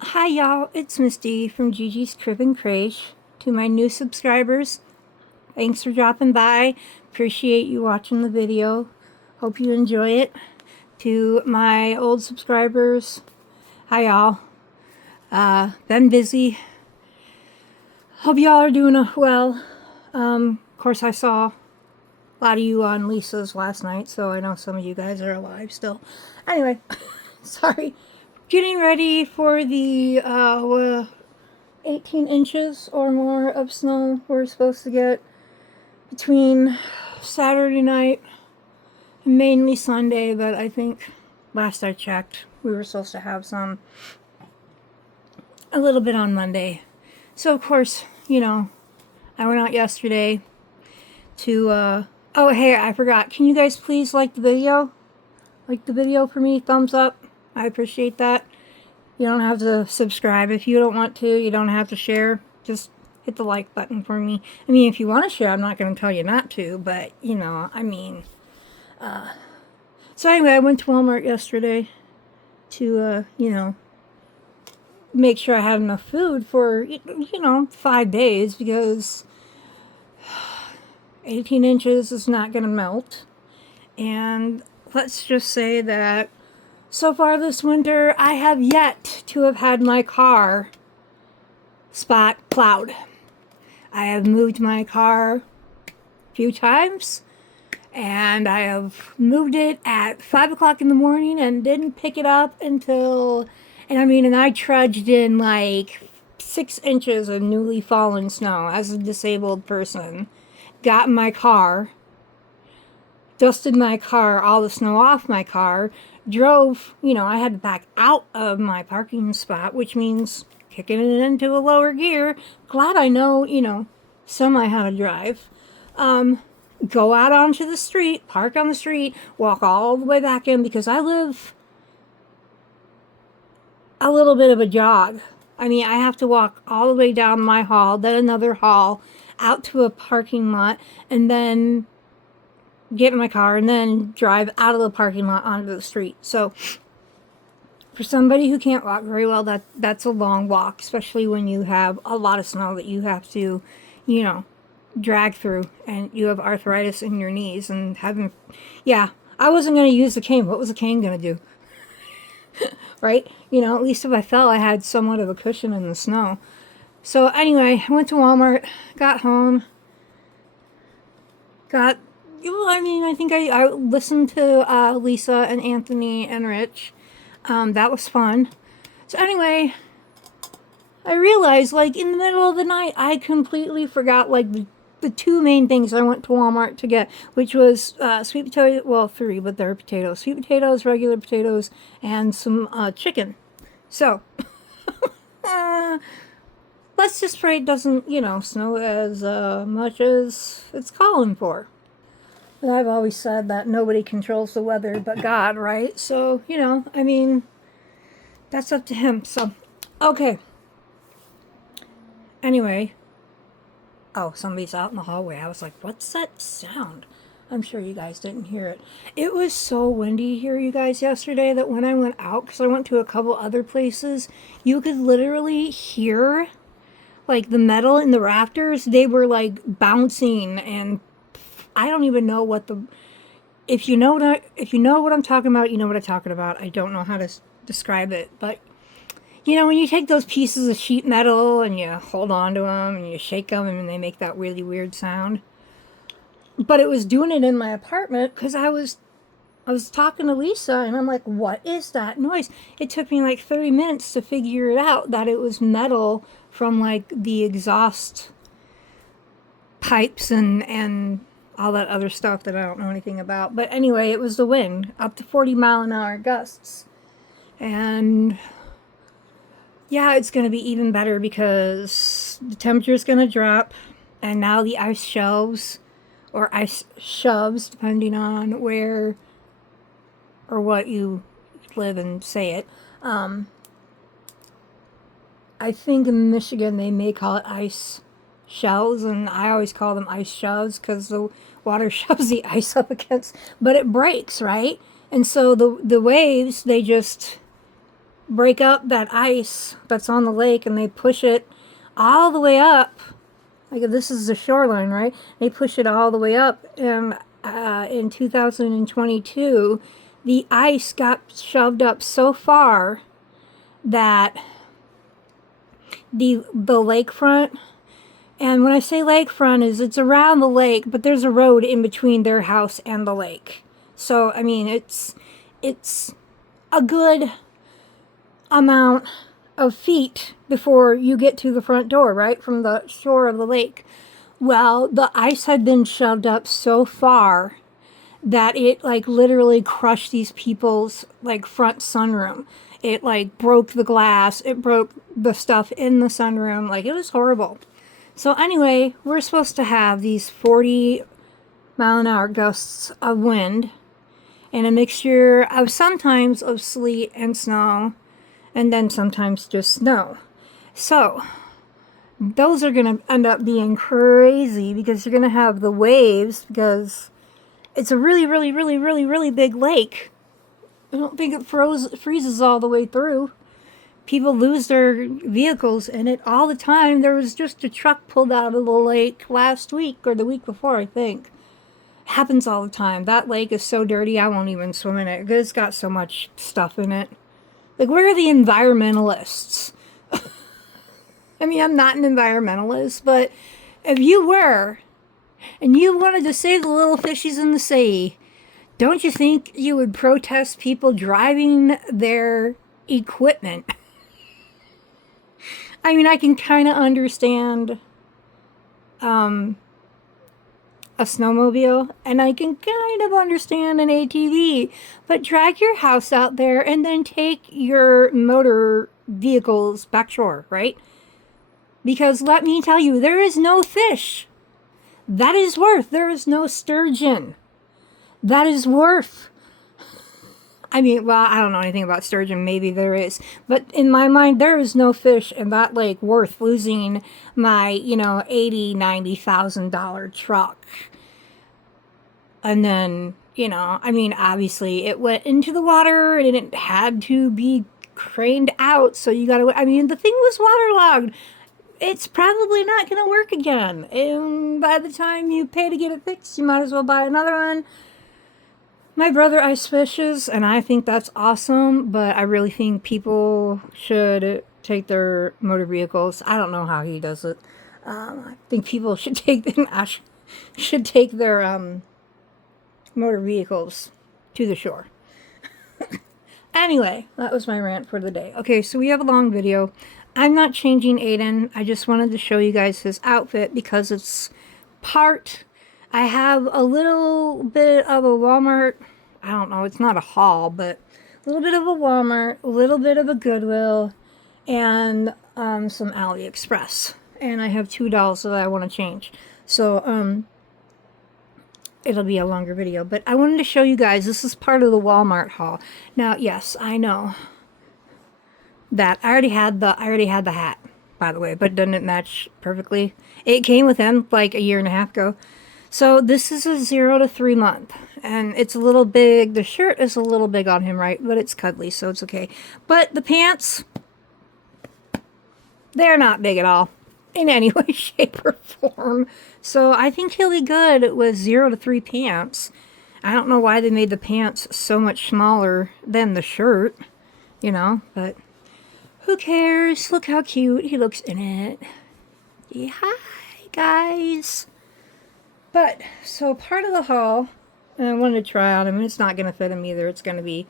Hi y'all, it's Misty from Gigi's Crib and Crèche. To my new subscribers, thanks for dropping by. Appreciate you watching the video. Hope you enjoy it. To my old subscribers, hi y'all. Been busy. Hope y'all are doing well. Of course I saw a lot of you on Lisa's last night, so I know some of you guys are alive still. Anyway, sorry. Getting ready for the 18 inches or more of snow we're supposed to get between Saturday night and mainly Sunday, but I think last I checked we were supposed to have a little bit on Monday. So of course, you know, I went out yesterday to oh hey, I forgot. Can you guys please like the video? Like the video for me, thumbs up. I appreciate that. You don't have to subscribe if you don't want to. You don't have to share. Just hit the like button for me. I mean, if you want to share, I'm not going to tell you not to, but, you know, I mean. So anyway, I went to Walmart yesterday to, you know, make sure I had enough food for, you know, 5 days, because 18 inches is not going to melt. And let's just say that so far this winter, I have yet to have had my car spot plowed. I have moved my car a few times, and I have moved it at 5 o'clock in the morning and didn't pick it up until, and I trudged in like 6 inches of newly fallen snow as a disabled person. Got in my car, dusted my car, all the snow off my car, drove, you know, I had to back out of my parking spot, which means kicking it into a lower gear. Glad I know, you know, semi how to drive. Go out onto the street, park on the street, walk all the way back in, because I live a little bit of a jog. I mean, I have to walk all the way down my hall, then another hall, out to a parking lot, and then get in my car and then drive out of the parking lot onto the street. So for somebody who can't walk very well, that's a long walk, especially when you have a lot of snow that you have to, you know, drag through, and you have arthritis in your knees and having, yeah, I wasn't going to use the cane. What was the cane going to do? Right? You know, at least if I fell, I had somewhat of a cushion in the snow. So anyway, I went to Walmart, got home, I think I listened to Lisa and Anthony and Rich. That was fun. So anyway, I realized, like, in the middle of the night, I completely forgot, like, the two main things I went to Walmart to get, which was sweet potato, well, 3, but they're potatoes. Sweet potatoes, regular potatoes, and some chicken. So, let's just pray it doesn't, you know, snow as much as it's calling for. But I've always said that nobody controls the weather but God, right? So, you know, I mean, that's up to him. So, okay. Anyway. Oh, somebody's out in the hallway. I was like, what's that sound? I'm sure you guys didn't hear it. It was so windy here, you guys, yesterday, that when I went out, because I went to a couple other places, you could literally hear, like, the metal in the rafters. They were, like, bouncing, and I don't even know what the, if you know what I'm talking about, you know what I'm talking about. I don't know how to describe it, but you know, when you take those pieces of sheet metal and you hold on to them and you shake them and they make that really weird sound. But it was doing it in my apartment because I was talking to Lisa and I'm like, what is that noise? It took me like 30 minutes to figure it out, that it was metal from like the exhaust pipes and all that other stuff that I don't know anything about. But anyway, it was the wind, up to 40-mile-an-hour gusts. And Yeah, it's going to be even better because the temperature is going to drop, and now the ice shelves or ice shoves, depending on where or what you live and say it. Um, I think in Michigan they may call it ice shells, and I always call them ice shoves because the water shoves the ice up against, but it breaks, right? And so the waves, they just break up that ice that's on the lake and they push it all the way up. Like this is the shoreline, right? They push it all the way up, and in 2022, the ice got shoved up so far that the lakefront, and when I say lakefront, is it's around the lake, but there's a road in between their house and the lake. So I mean, it's a good amount of feet before you get to the front door, right, from the shore of the lake. Well, the ice had been shoved up so far that it like literally crushed these people's like front sunroom. It like broke the glass, it broke the stuff in the sunroom. Like it was horrible. So anyway, we're supposed to have these 40-mile-an-hour gusts of wind and a mixture of sometimes of sleet and snow, and then sometimes just snow. So those are going to end up being crazy because you're going to have the waves, because it's a really, really, really, really, really big lake. I don't think it freezes all the way through. People lose their vehicles in it all the time. There was just a truck pulled out of the lake last week or the week before, I think. Happens all the time. That lake is so dirty, I won't even swim in it because it's got so much stuff in it. Like, where are the environmentalists? I mean, I'm not an environmentalist, but if you were, and you wanted to save the little fishies in the sea, don't you think you would protest people driving their equipment? I mean, I can kind of understand a snowmobile, and I can kind of understand an ATV, but drag your house out there and then take your motor vehicles back shore, right? Because let me tell you, there is no fish that is worth. There is no sturgeon that is worth. I mean, well, I don't know anything about sturgeon. Maybe there is. But in my mind, there is no fish in that lake worth losing my, $80,000, $90,000 truck. And then, I mean, obviously it went into the water and it had to be craned out. So you got to, I mean, the thing was waterlogged. It's probably not going to work again. And by the time you pay to get it fixed, you might as well buy another one. My brother ice fishes, and I think that's awesome, but I really think people should take their motor vehicles. I don't know how he does it. I think people should take their motor vehicles to the shore. Anyway, that was my rant for the day. Okay, so we have a long video. I'm not changing Aiden. I just wanted to show you guys his outfit because it's part. I have a little bit of a Walmart. I don't know, it's not a haul, but a little bit of a Walmart, a little bit of a Goodwill, and some AliExpress. And I have 2 dolls that I want to change. So, it'll be a longer video. But I wanted to show you guys, this is part of the Walmart haul. Now, yes, I know that I already had the hat, by the way, but doesn't it match perfectly? It came with them like a year and a half ago. So this is a 0 to 3 month, and it's a little big. The shirt is a little big on him, right? But it's cuddly, so it's okay. But the pants, they're not big at all in any way, shape, or form. So I think he'll be good with 0 to 3 pants. I don't know why they made the pants so much smaller than the shirt, but who cares? Look how cute he looks in it. Yeah, hi, guys. But, so part of the haul, and I wanted to try on him, and it's not going to fit him either. It's going to be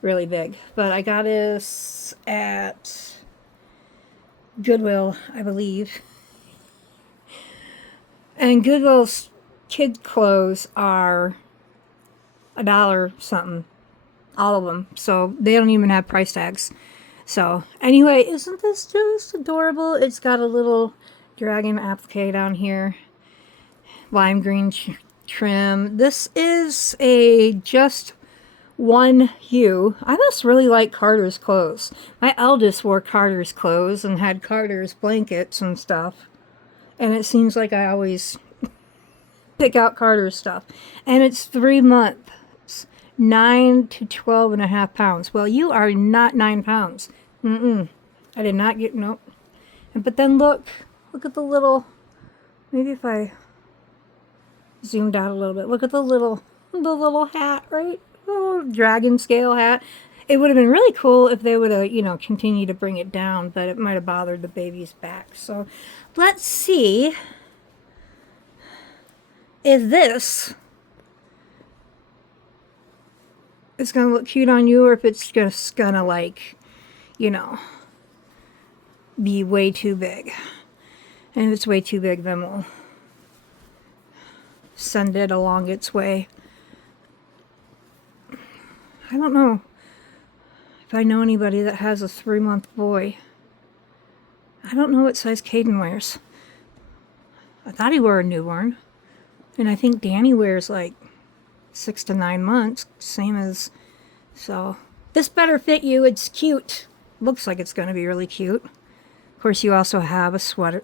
really big. But I got this at Goodwill, I believe. And Goodwill's kid clothes are $1 something. All of them. So they don't even have price tags. So anyway, isn't this just adorable? It's got a little dragon applique down here. Lime green trim. This is a just one hue. I must really like Carter's clothes. My eldest wore Carter's clothes and had Carter's blankets and stuff. And it seems like I always pick out Carter's stuff. And it's 3 months. 9 to 12.5 pounds. Well, you are not 9 pounds. I did not get, nope. But then look at the little, maybe if I zoomed out a little bit, look at the little hat, right? Little dragon scale hat. It would have been really cool if they would have, continued to bring it down, but it might have bothered the baby's back. So let's see if this is going to look cute on you or if it's just going to, like, be way too big. And if it's way too big, then we'll send it along its way. I don't know if I know anybody that has a 3-month boy. I don't know what size Caden wears. I thought he wore a newborn. And I think Danny wears like 6 to 9 months. Same as... So, this better fit you. It's cute. Looks like it's going to be really cute. Of course, you also have a sweater,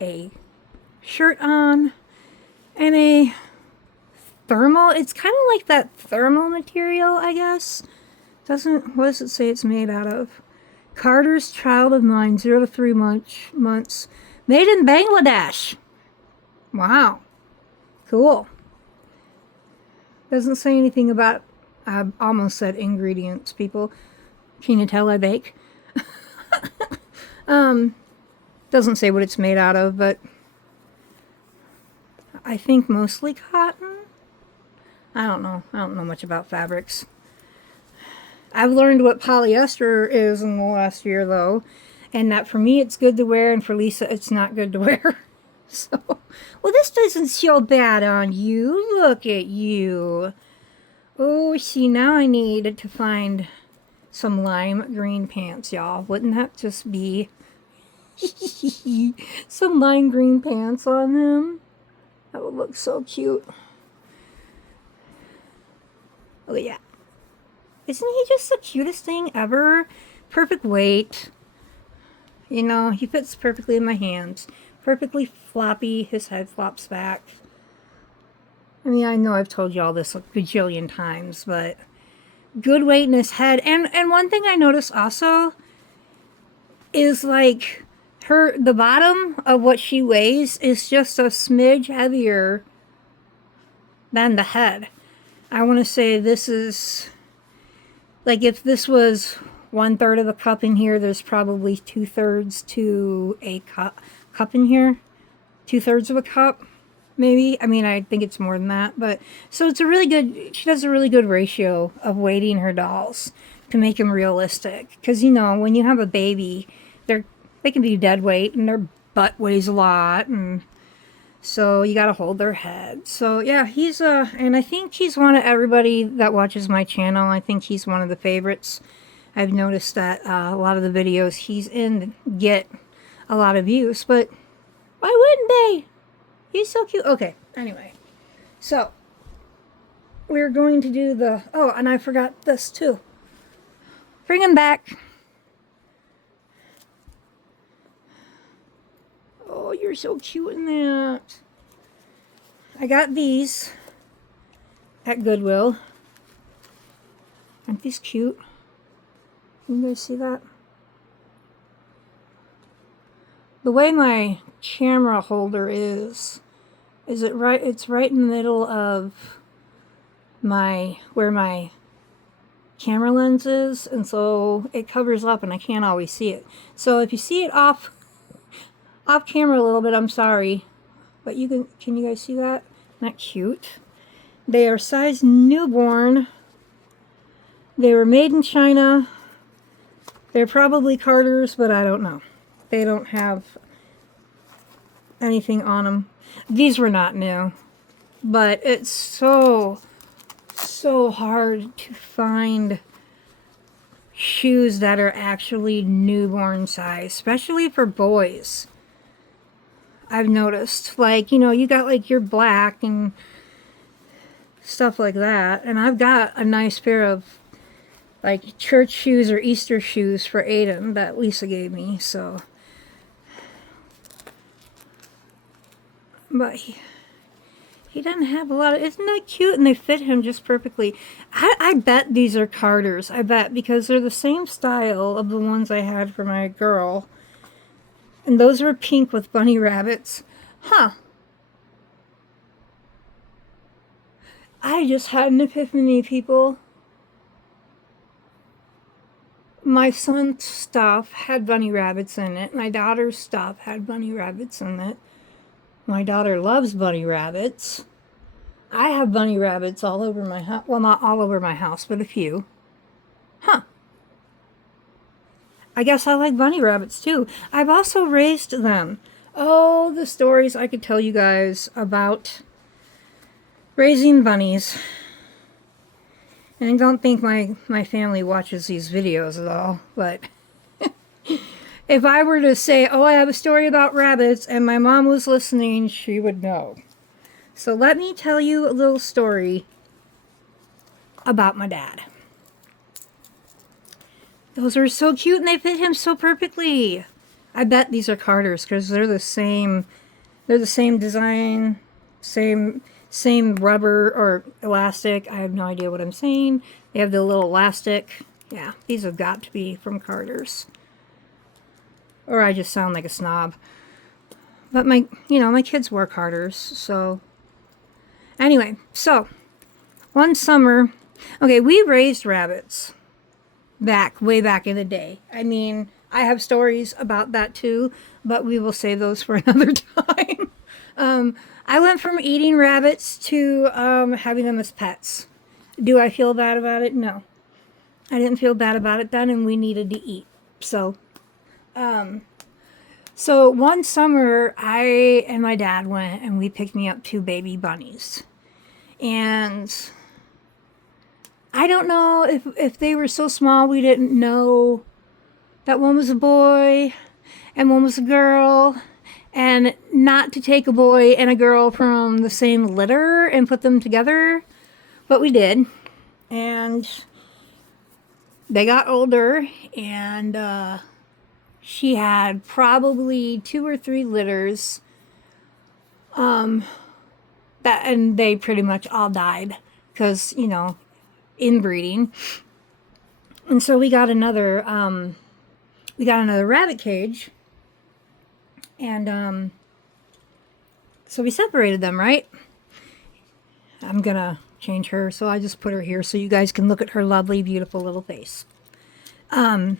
a shirt on, and a thermal. It's kind of like that thermal material, I guess. What does it say it's made out of? Carter's Child of Mine, 0 to 3 months. Made in Bangladesh. Wow. Cool. Doesn't say anything about, I almost said ingredients, people. Can you tell I bake? Doesn't say what it's made out of, but I think mostly cotton. I don't know. I don't know much about fabrics. I've learned what polyester is in the last year, though, and that for me it's good to wear, and for Lisa it's not good to wear. So, well, this doesn't show bad on you. Look at you. Oh, see, now I need to find some lime green pants, y'all. Wouldn't that just be some lime green pants on him? That would look so cute. Oh, yeah. Isn't he just the cutest thing ever? Perfect weight. He fits perfectly in my hands. Perfectly floppy. His head flops back. I mean, I know I've told you all this a gajillion times, but good weight in his head. And one thing I noticed also is, like, the bottom of what she weighs is just a smidge heavier than the head. I want to say this is, like, if this was 1/3 of a cup in here, there's probably 2/3 to a cup in here. 2/3 of a cup, maybe. I mean, I think it's more than that. But so it's a really good, she does a really good ratio of weighting her dolls to make them realistic. Because, when you have a baby, they can be dead weight and their butt weighs a lot. And so you got to hold their head. So yeah, he's and I think he's one of everybody that watches my channel. I think he's one of the favorites. I've noticed that a lot of the videos he's in get a lot of views, but why wouldn't they? He's so cute. Okay, anyway. So, we're going to do the... Oh, and I forgot this too. Bring him back. Oh, you're so cute in that. I got these at Goodwill. Aren't these cute? Can you guys see that? The way my camera holder is it right? It's right in the middle of where my camera lens is, and so it covers up and I can't always see it. So if you see it off camera a little bit, I'm sorry. But can you guys see that? Not cute. They are size newborn. They were made in China. They're probably Carter's, but I don't know. They don't have anything on them. These were not new. But it's so hard to find shoes that are actually newborn size, especially for boys. I've noticed, like, you know, you got like your black and stuff like that, and I've got a nice pair of like church shoes or Easter shoes for Aiden that Lisa gave me, so. But he doesn't have a lot of, isn't that cute? And they fit him just perfectly. I bet these are Carter's. I bet, because they're the same style of the ones I had for my girl. And those were pink with bunny rabbits. Huh. I just had an epiphany, people. My son's stuff had bunny rabbits in it. My daughter's stuff had bunny rabbits in it. My daughter loves bunny rabbits. I have bunny rabbits all over my house. Well, not all over my house, but a few. Huh. I guess I like bunny rabbits too. I've also raised them. Oh, the stories I could tell you guys about raising bunnies. And I don't think my family watches these videos at all, but if I were to say, oh, I have a story about rabbits, and my mom was listening, she would know. So let me tell you a little story about my dad. Those are so cute, and they fit him so perfectly. I bet these are Carter's, because they're the same design, same rubber or elastic. I have no idea what I'm saying. They have the little elastic. Yeah, these have got to be from Carter's. Or I just sound like a snob. But my kids wear Carter's, so. Anyway, so, one summer, okay, we raised rabbits way back in the day. I mean, I have stories about that too, but we will save those for another time. I went from eating rabbits to having them as pets. Do I feel bad about it? No. I didn't feel bad about it then, and we needed to eat. So one summer, I and my dad went and we picked me up 2 baby bunnies. And I don't know if they were so small we didn't know that one was a boy and one was a girl, and not to take a boy and a girl from the same litter and put them together, but we did. And they got older, and she had probably 2 or 3 litters, and they pretty much all died because, you know, inbreeding. And so we got another rabbit cage, and so we separated them, right? I'm gonna change her, so I just put her here so you guys can look at her lovely, beautiful little face. And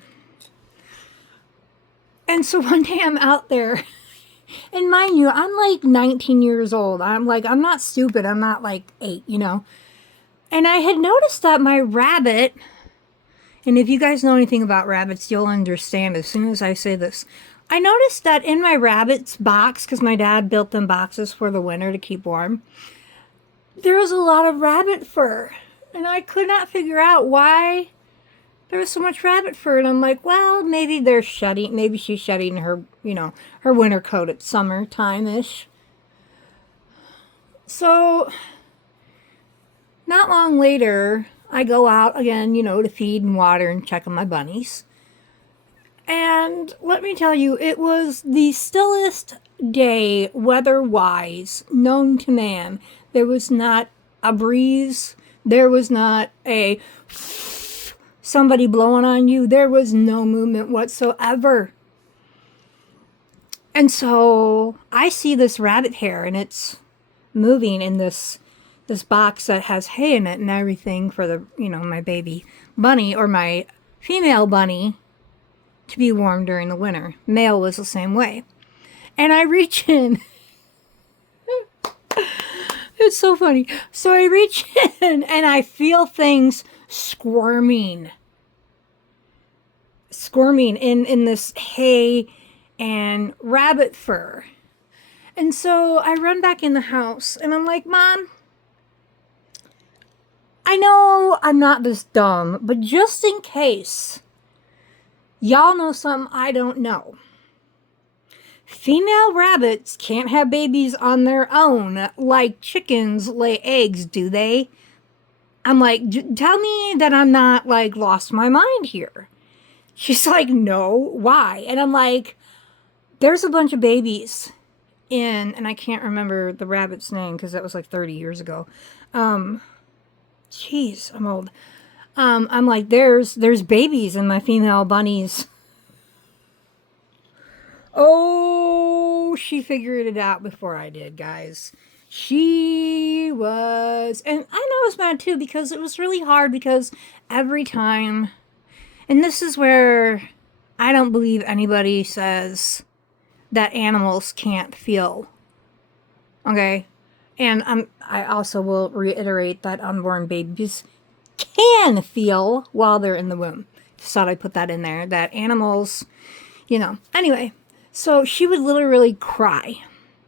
so one day I'm out there, and mind you, I'm like 19 years old. I'm not stupid. I'm not like 8, you know. And I had noticed that my rabbit, and if you guys know anything about rabbits, you'll understand as soon as I say this. I noticed that in my rabbit's box, because my dad built them boxes for the winter to keep warm, there was a lot of rabbit fur. And I could not figure out why there was so much rabbit fur. And I'm like, well, maybe she's shedding her, you know, her winter coat at summertime-ish. So, not long later, I go out again, you know, to feed and water and check on my bunnies. And let me tell you, it was the stillest day, weather-wise, known to man. There was not a breeze. There was not a somebody blowing on you. There was no movement whatsoever. And so I see this rabbit hair, and it's moving in this box that has hay in it and everything for the, you know, my baby bunny, or my female bunny, to be warm during the winter. Male was the same way. And I reach in. It's so funny. So I reach in and I feel things squirming in this hay and rabbit fur. And so I run back in the house and I'm like, Mom, I know I'm not this dumb, but just in case Y'all know something I don't know. Female rabbits can't have babies on their own like chickens lay eggs, do they? I'm like, tell me that I'm not like lost my mind here. She's like, no, why? And I'm like, there's a bunch of babies in, and I can't remember the rabbit's name because that was like 30 years ago. Jeez, I'm old. I'm like, there's babies in my female bunnies. Oh, she figured it out before I did, guys. She was, and I know I was mad too because it was really hard because every time, and this is where I don't believe anybody says that animals can't feel. Okay? And I also will reiterate that unborn babies can feel while they're in the womb. Just thought I'd put that in there. That animals, Anyway, so she would literally cry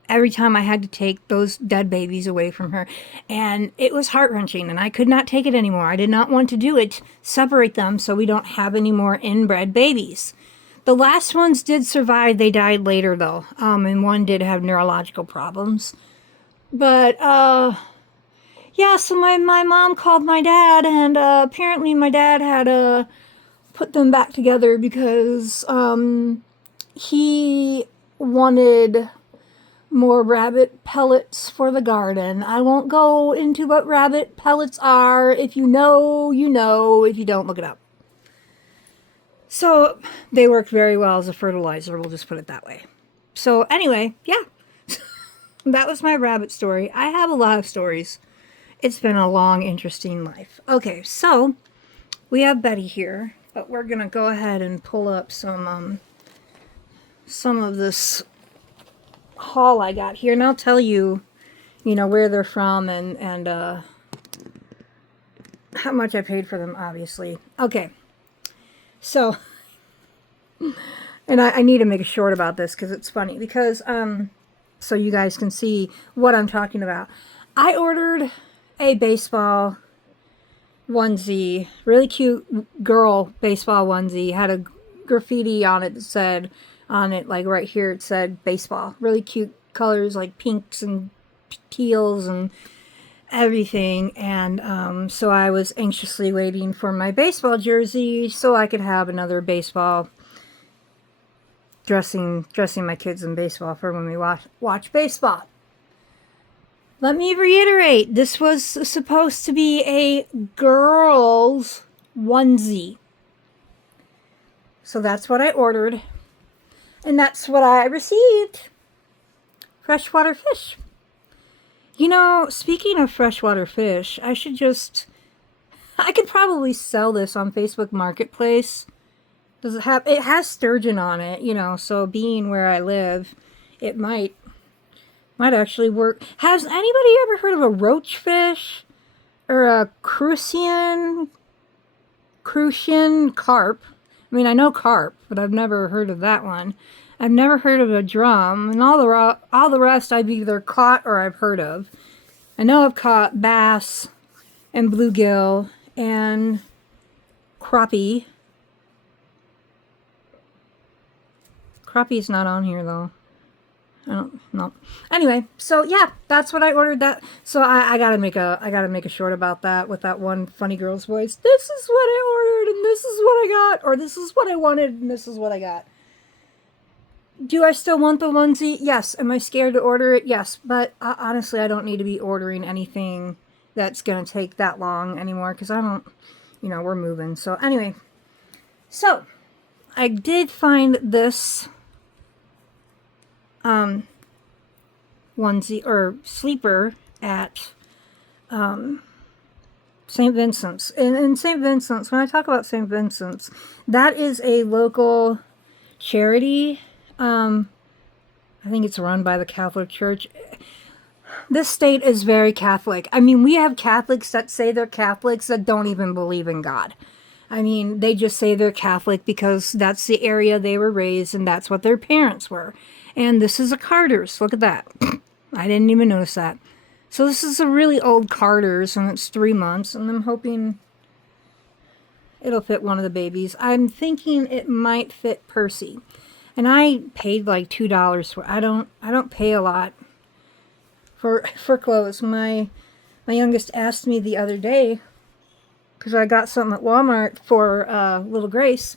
every time I had to take those dead babies away from her. And it was heart-wrenching, and I could not take it anymore. I did not want to do it, separate them so we don't have any more inbred babies. The last ones did survive. They died later, though. And one did have neurological problems. But, yeah, so my mom called my dad, and apparently my dad had put them back together because he wanted more rabbit pellets for the garden. I won't go into what rabbit pellets are. If you know, you know. If you don't, look it up. So they work very well as a fertilizer, we'll just put it that way. So anyway, yeah. That was my rabbit story. I have a lot of stories. It's been a long, interesting life. Okay, so we have Betty here, but we're going to go ahead and pull up some of this haul I got here, and I'll tell you, where they're from and how much I paid for them, obviously. Okay, so, and I need to make a short about this because it's funny, because, so you guys can see what I'm talking about. I ordered a baseball onesie, really cute girl baseball onesie, had a graffiti on it that said, like right here, it said baseball. Really cute colors like pinks and teals and everything. And so I was anxiously waiting for my baseball jersey so I could have another baseball, dressing my kids in baseball for when we watch baseball. Let me reiterate, this was supposed to be a girl's onesie. So that's what I ordered. And that's what I received. Freshwater fish. Speaking of freshwater fish, I could probably sell this on Facebook Marketplace. It has sturgeon on it, so being where I live, it might actually work. Has anybody ever heard of a roach fish? Or a crucian carp? I mean, I know carp, but I've never heard of that one. I've never heard of a drum, and all the rest I've either caught or I've heard of. I know I've caught bass and bluegill and crappie. Crappie's not on here though. I don't know. Anyway, so yeah, that's what I ordered. That so I gotta make a short about that with that one funny girl's voice. This is what I ordered, and this is what I got, or this is what I wanted, and this is what I got. Do I still want the onesie? Yes. Am I scared to order it? Yes. But honestly, I don't need to be ordering anything that's gonna take that long anymore because I don't, we're moving. So anyway, so I did find this onesie or sleeper at St. Vincent's. And in St. Vincent's, when I talk about St. Vincent's, that is a local charity. I think it's run by the Catholic Church. This state is very Catholic. I mean, we have Catholics that say they're Catholics that don't even believe in God. I mean, they just say they're Catholic because that's the area they were raised and that's what their parents were. And this is a Carter's. Look at that. I didn't even notice that. So this is a really old Carter's, and it's 3 months, and I'm hoping it'll fit one of the babies. I'm thinking it might fit Percy. And I paid like $2 for. I don't pay a lot for clothes. My youngest asked me the other day because I got something at Walmart for little Grace,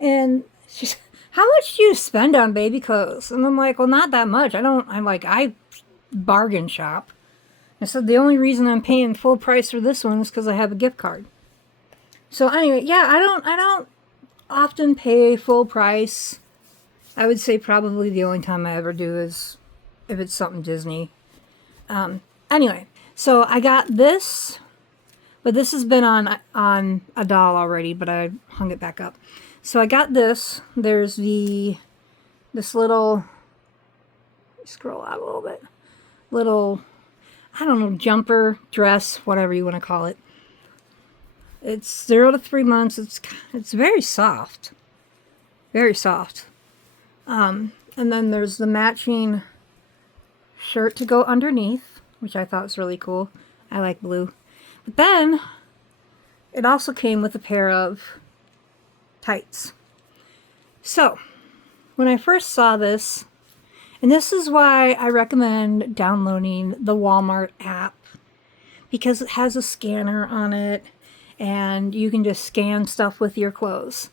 and she's, "How much do you spend on baby clothes?" And I'm like, "Well, not that much. I bargain shop." I said the only reason I'm paying full price for this one is because I have a gift card. So anyway, yeah, I don't often pay full price. I would say probably the only time I ever do is if it's something Disney. Anyway, so I got this, but this has been on a doll already, but I hung it back up. So I got this. There's this little, scroll out a little bit, little, I don't know, jumper, dress, whatever you want to call it. It's 0 to 3 months. It's very soft. Very soft. And then there's the matching shirt to go underneath, which I thought was really cool. I like blue. But then it also came with a pair of tights. So when I first saw this, and this is why I recommend downloading the Walmart app, because it has a scanner on it and you can just scan stuff with your clothes.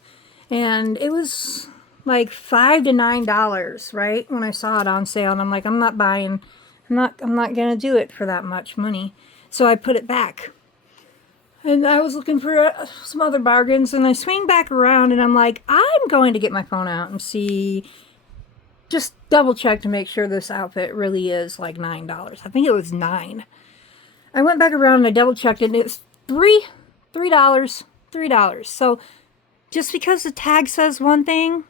And it was like $5 to $9, right? When I saw it on sale, and I'm like, I'm not gonna do it for that much money. So I put it back. And I was looking for some other bargains, and I swing back around and I'm like, I'm going to get my phone out and see, just double check to make sure this outfit really is like $9. I think it was $9. I went back around and I double checked it, and it's $3. So just because the tag says one thing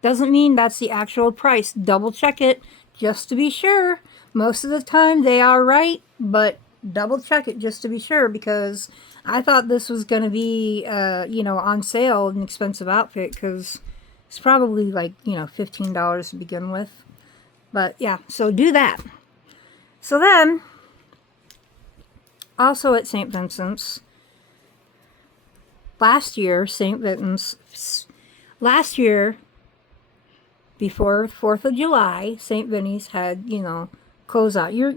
doesn't mean that's the actual price. Double check it just to be sure. Most of the time they are right, but double check it just to be sure, because I thought this was going to be, on sale, an expensive outfit, because it's probably like, $15 to begin with. But yeah, so do that. So then, also at St. Vincent's, last year, before 4th of July, St. Vinny's had, clothes out. Your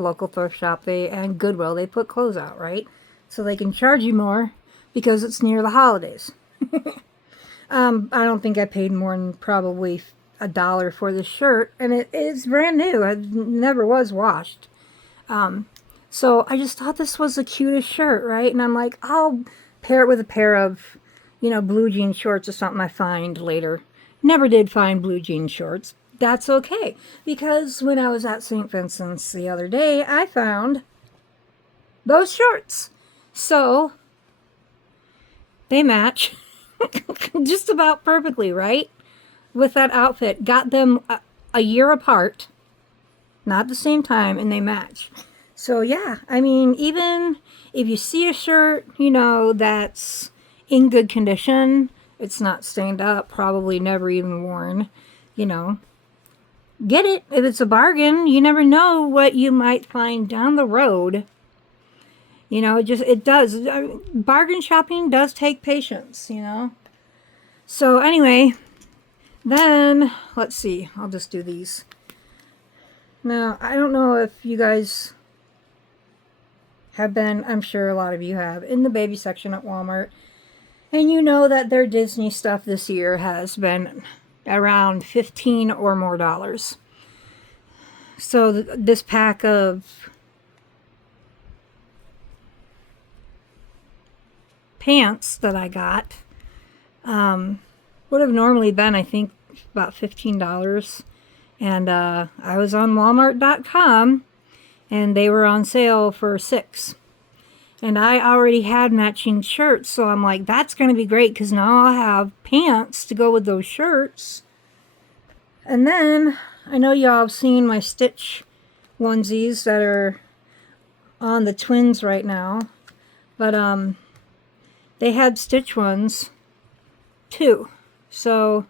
local thrift shop, and Goodwill, they put clothes out, right? So they can charge you more because it's near the holidays. I don't think I paid more than probably $1 for this shirt, and it is brand new. It never was washed. So I just thought this was the cutest shirt, right? And I'm like, I'll pair it with a pair of, blue jean shorts or something I find later. Never did find blue jean shorts. That's okay, because when I was at St. Vincent's the other day, I found those shorts. So they match just about perfectly, right? With that outfit. Got them a year apart, not the same time, and they match. So yeah, I mean, even if you see a shirt, that's in good condition, it's not stained up, probably never even worn, get it. If it's a bargain, you never know what you might find down the road. It does. Bargain shopping does take patience, So anyway, then, let's see, I'll just do these. Now, I don't know if you guys have been, I'm sure a lot of you have, in the baby section at Walmart. And you know that their Disney stuff this year has been around $15 or more. So this pack of pants that I got would have normally been, I think, about $15. And I was on Walmart.com, and they were on sale for $6. And I already had matching shirts, so I'm like, that's going to be great, because now I'll have pants to go with those shirts. And then, I know y'all have seen my Stitch onesies that are on the twins right now. But, they had Stitch ones, too. So,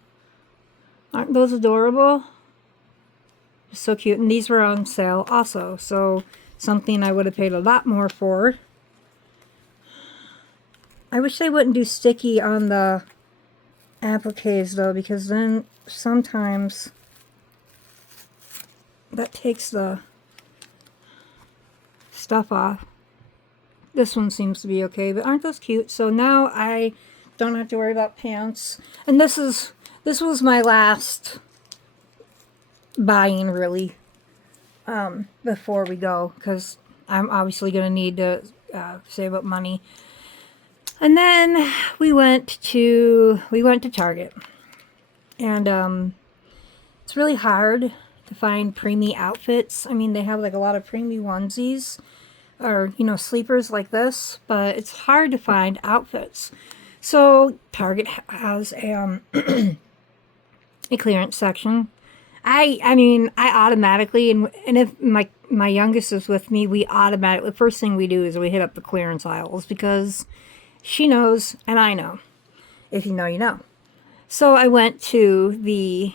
aren't those adorable? So cute. And these were on sale also, so something I would have paid a lot more for. I wish they wouldn't do sticky on the appliques though, because then sometimes that takes the stuff off. This one seems to be okay, but aren't those cute? So now I don't have to worry about pants. And this was my last buying really, before we go, because I'm obviously going to need to save up money. And then we went to Target, and it's really hard to find preemie outfits. I mean, they have like a lot of preemie onesies, or sleepers like this, but it's hard to find outfits. So Target has a a clearance section. I mean, I automatically, and if my youngest is with me, we automatically, the first thing we do is we hit up the clearance aisles, because she knows and I know. If you know, you know. So I went to the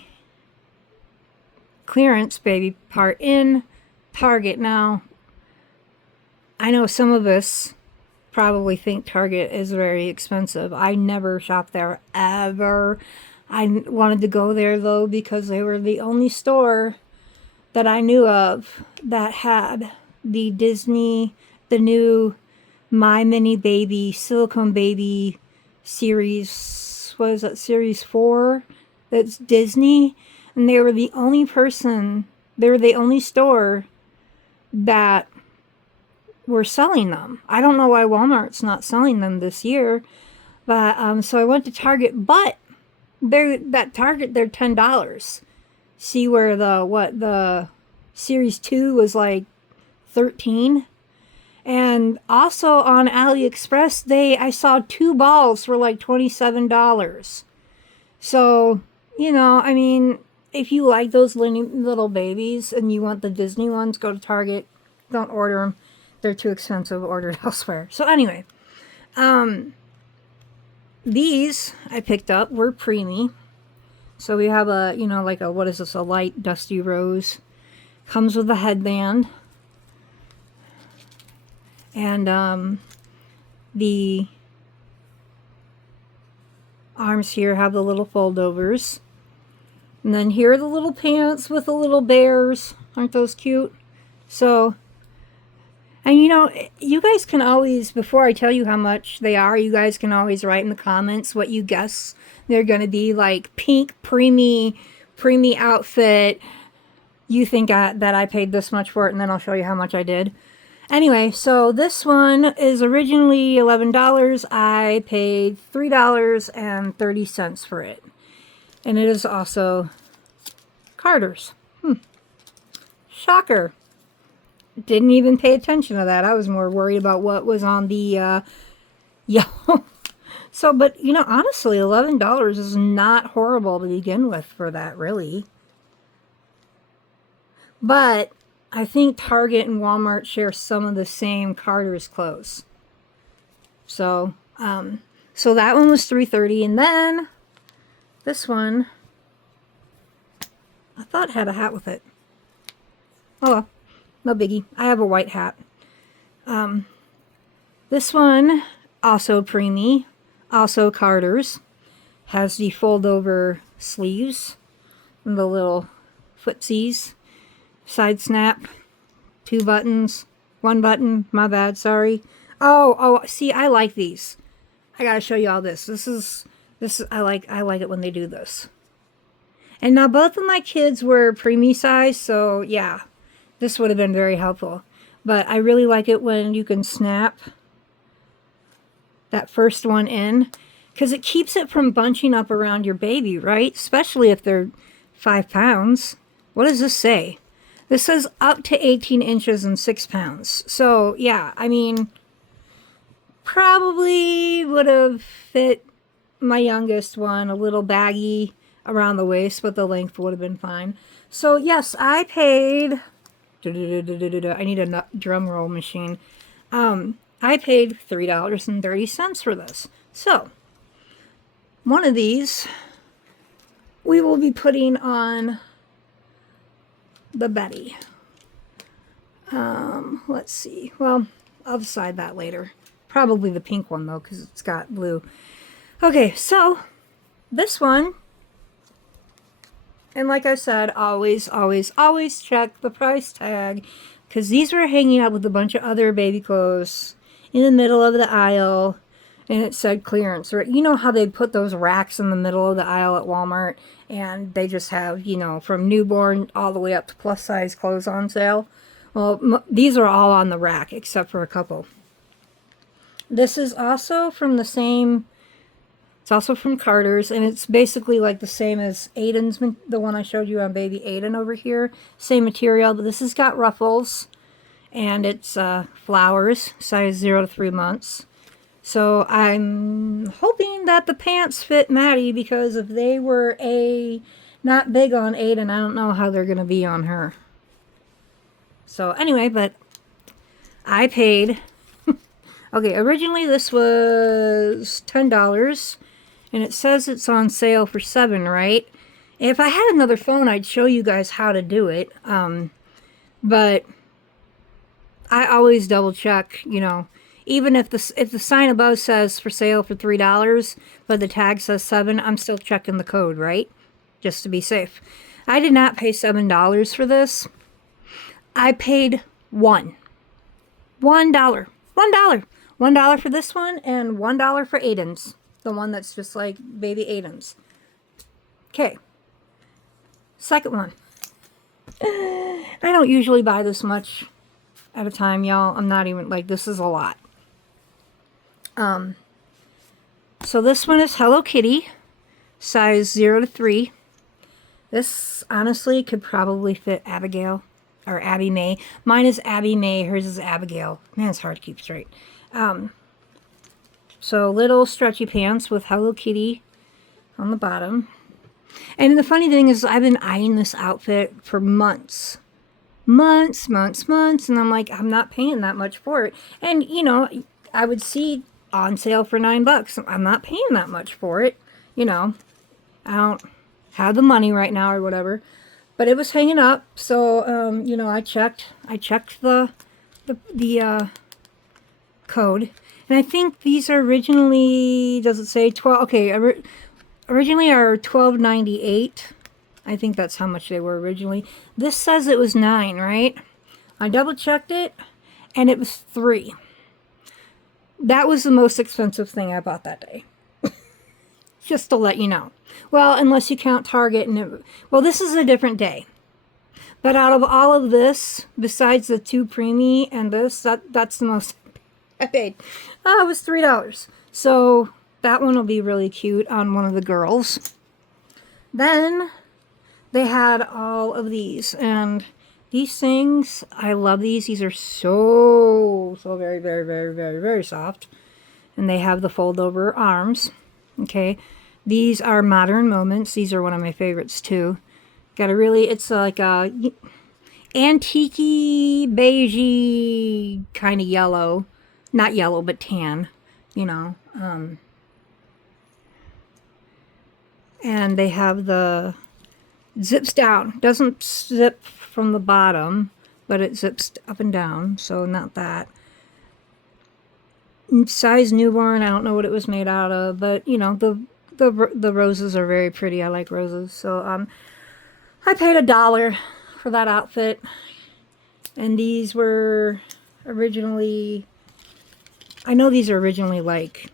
clearance baby part in Target. Now, I know some of us probably think Target is very expensive. I never shop there ever. I wanted to go there though because they were the only store that I knew of that had the new My Mini Baby, Silicone Baby series. What is that, series 4? That's Disney. And they were the only store that were selling them. I don't know why Walmart's not selling them this year. But so I went to Target, but they're $10. See where the series 2 was like 13. And also on AliExpress, I saw 2 balls for like $27. So, I mean, if you like those little babies and you want the Disney ones, go to Target. Don't order them. They're too expensive ordered elsewhere. So anyway, these I picked up were preemie. So we have what is this, a light dusty rose. Comes with a headband. And the arms here have the little foldovers. And then here are the little pants with the little bears. Aren't those cute? So, and you guys can always, before I tell you how much they are, you guys can always write in the comments what you guess they're going to be. Like pink preemie outfit. You think that I paid this much for it, and then I'll show you how much I did. Anyway, so this one is originally $11. I paid $3.30 for it. And it is also Carter's. Shocker. Didn't even pay attention to that. I was more worried about what was on the yellow. So, but honestly, $11 is not horrible to begin with for that, really. But I think Target and Walmart share some of the same Carter's clothes. So, so that one was $3.30, and then this one, I thought had a hat with it. Oh well, no biggie. I have a white hat. This one, also preemie, also Carter's, has the fold-over sleeves and the little footsies. Side snap, 2 buttons, 1 button, my bad, sorry. Oh, see, I like these. I gotta show you all this. This is, I like it when they do this. And now both of my kids were preemie size, so yeah, this would have been very helpful. But I really like it when you can snap that first one in, because it keeps it from bunching up around your baby, right? Especially if they're 5 pounds. What does this say? This says up to 18 inches and 6 pounds. So, yeah, I mean, probably would have fit my youngest one a little baggy around the waist, but the length would have been fine. So, yes, I paid... I need a drum roll machine. I paid $3.30 for this. So, one of these we will be putting on the Betty. Let's see. Well, I'll decide that later. Probably the pink one, though, because it's got blue. Okay, so this one, and like I said, always, always, always check the price tag, because these were hanging out with a bunch of other baby clothes in the middle of the aisle, and it said clearance. Or you know how they put those racks in the middle of the aisle at Walmart, and they just have, you know, from newborn all the way up to plus size clothes on sale? Well, these are all on the rack, except for a couple. This is also from the same, it's also from Carter's, and it's basically like the same as Aiden's, the one I showed you on baby Aiden over here. Same material, but this has got ruffles, and it's flowers, size 0 to 3 months. So I'm hoping that the pants fit Maddie, because if they were not big on Aiden, I don't know how they're going to be on her. So anyway, but I paid... Okay, originally this was $10, and it says it's on sale for $7, right? If I had another phone, I'd show you guys how to do it. But I always double check, you know, even if the sign above says for sale for $3, but the tag says $7, I'm still checking the code, right? Just to be safe. I did not pay $7 for this. I paid $1. $1. $1 for this one, and $1 for Aiden's. The one that's just like baby Aiden's. Okay. Second one. I don't usually buy this much at a time, y'all. I'm not even, like, this is a lot. So this one is Hello Kitty, size 0 to 3. This, honestly, could probably fit Abigail, or Abby May. Mine is Abby May, hers is Abigail. Man, it's hard to keep straight. So little stretchy pants with Hello Kitty on the bottom. And the funny thing is, I've been eyeing this outfit for months. Months. And I'm like, I'm not paying that much for it. And, you know, I would see on sale for $9. I'm not paying that much for it. You know, I don't have the money right now or whatever. But it was hanging up. So, you know, I checked the code. And I think these are originally, does it say 12? Okay, originally are $12.98. I think that's how much they were originally. This says it was $9, right? I double checked it, and it was $3. That was the most expensive thing I bought that day. Just to let you know. Well, unless you count Target, and well, this is a different day. But out of all of this, besides the 2 preemie and this, that's the most I paid. It was $3. So that one will be really cute on one of the girls. Then they had all of these, and these things, I love these. These are so very, very, very, very, very soft. And they have the fold over arms. Okay. These are Modern Moments. These are one of my favorites too. Got a really, it's like a antique-y, beigey kind of yellow. Not yellow, but tan, you know. And they have the zips down. Doesn't zip from the bottom, but it zips up and down, so not that. Size newborn, I don't know what it was made out of, but, you know, the roses are very pretty. I like roses. So, I paid $1 for that outfit. And these were originally... I know these are originally like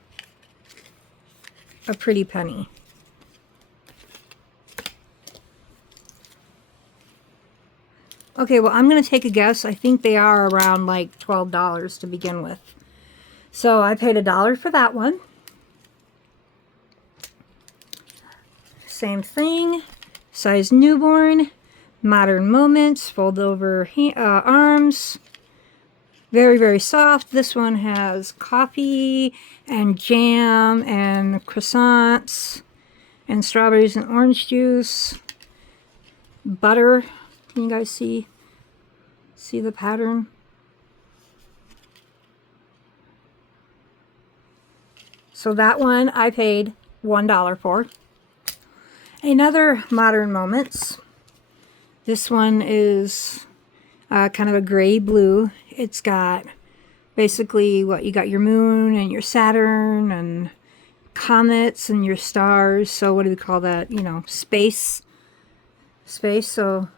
a pretty penny. Okay, well, I'm going to take a guess. I think they are around like $12 to begin with. So I paid $1 for that one. Same thing. Size newborn. Modern Moments. Fold over arms. Very, very soft. This one has coffee and jam and croissants and strawberries and orange juice. Butter. Can you guys see the pattern? So that one I paid $1 for. Another Modern Moments. This one is kind of a gray blue. It's got Basically, what, you got your moon and your Saturn and comets and your stars. So what do we call that? You know, space. Space, so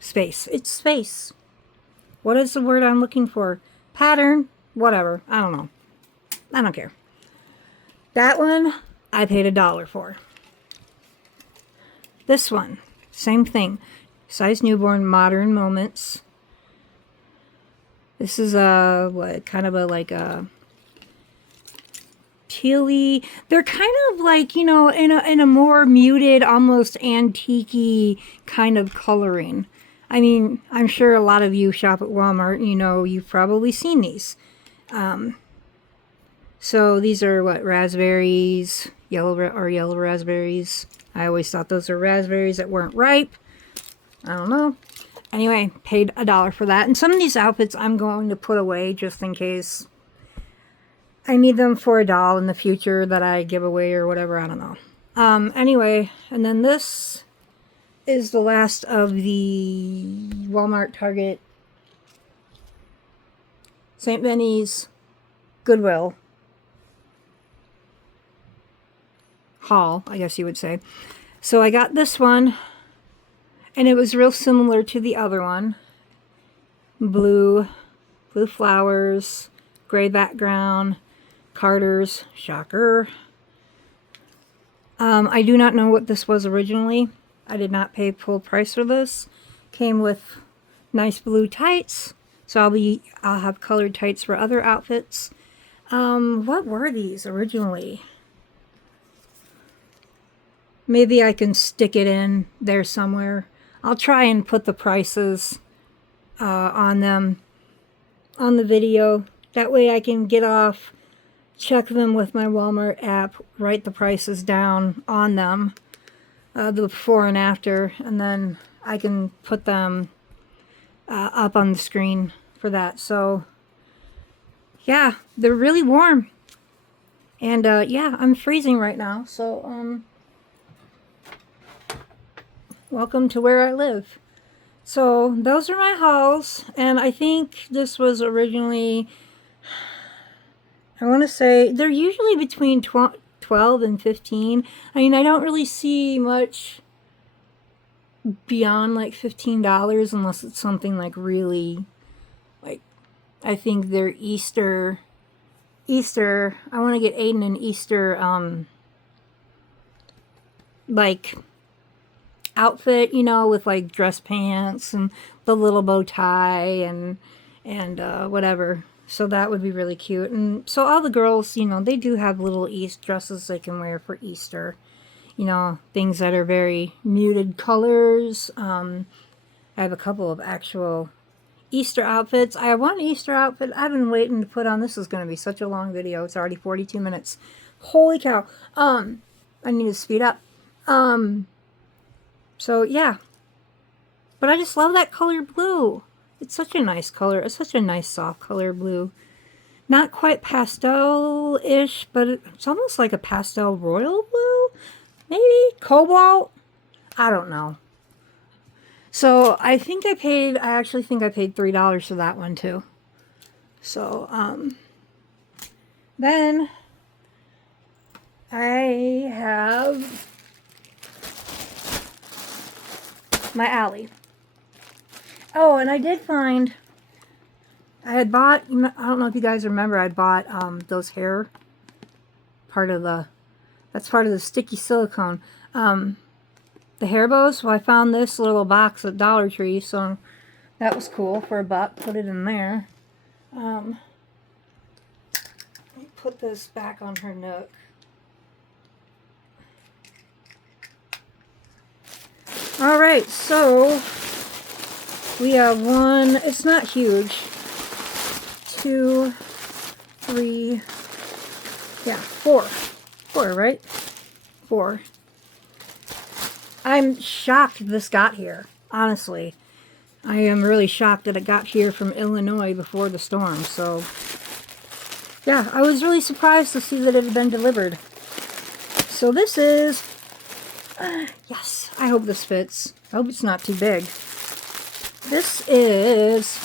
space. It's space. What is the word I'm looking for? Pattern? Whatever. I don't know. I don't care. That one, I paid $1 for. This one, same thing. Size Newborn Modern Moments. This is a, what, kind of a, like a tealy. They're kind of like, you know, in a more muted, almost antique-y kind of coloring. I mean, I'm sure a lot of you shop at Walmart and you know you've probably seen these. So these are what, raspberries, yellow raspberries. I always thought those were raspberries that weren't ripe. I don't know. Anyway, paid $1 for that. And some of these outfits I'm going to put away just in case I need them for a doll in the future that I give away or whatever. I don't know. Anyway, and then this is the last of the Walmart, Target, St. Benny's, Goodwill haul, I guess you would say. So I got this one, and it was real similar to the other one. Blue flowers, gray background, Carter's, shocker. I do not know what this was originally. I did not pay full price for this. Came with nice blue tights, so I'll have colored tights for other outfits. What were these originally? Maybe I can stick it in there somewhere. I'll try and put the prices on them on the video. That way I can get off, check them with my Walmart app, write the prices down on them, the before and after, and then I can put them up on the screen for that. So yeah, they're really warm. And yeah, I'm freezing right now. So welcome to where I live. So those are my hauls, and I think this was originally, I want to say, they're usually between 12 and 15. I mean, I don't really see much beyond like $15 unless it's something like really, like, I think they're Easter, I want to get Aiden an Easter, like, outfit, you know, with like dress pants and the little bow tie and whatever. So that would be really cute. And so all the girls, you know, they do have little Easter dresses they can wear for Easter. You know, things that are very muted colors. I have a couple of actual Easter outfits. I have one Easter outfit I've been waiting to put on. This is going to be such a long video. It's already 42 minutes. Holy cow. I need to speed up. So, yeah. But I just love that color blue. It's such a nice color. It's such a nice soft color blue. Not quite pastel-ish, but it's almost like a pastel royal blue? Maybe? Cobalt? I don't know. So, I actually think I paid $3 for that one, too. So, then I have my alley. Oh, and I did find, I had bought, I don't know if you guys remember, I bought those hair, that's part of the sticky silicone. The hair bows, well, I found this little box at Dollar Tree, so that was cool for $1. Put it in there. Let me put this back on her nook. Alright, so we have one, it's not huge, 2, 3, yeah, 4. 4, right? 4. I'm shocked this got here, honestly. I am really shocked that it got here from Illinois before the storm, so yeah, I was really surprised to see that it had been delivered. So this is, yes, I hope this fits. I hope it's not too big. This is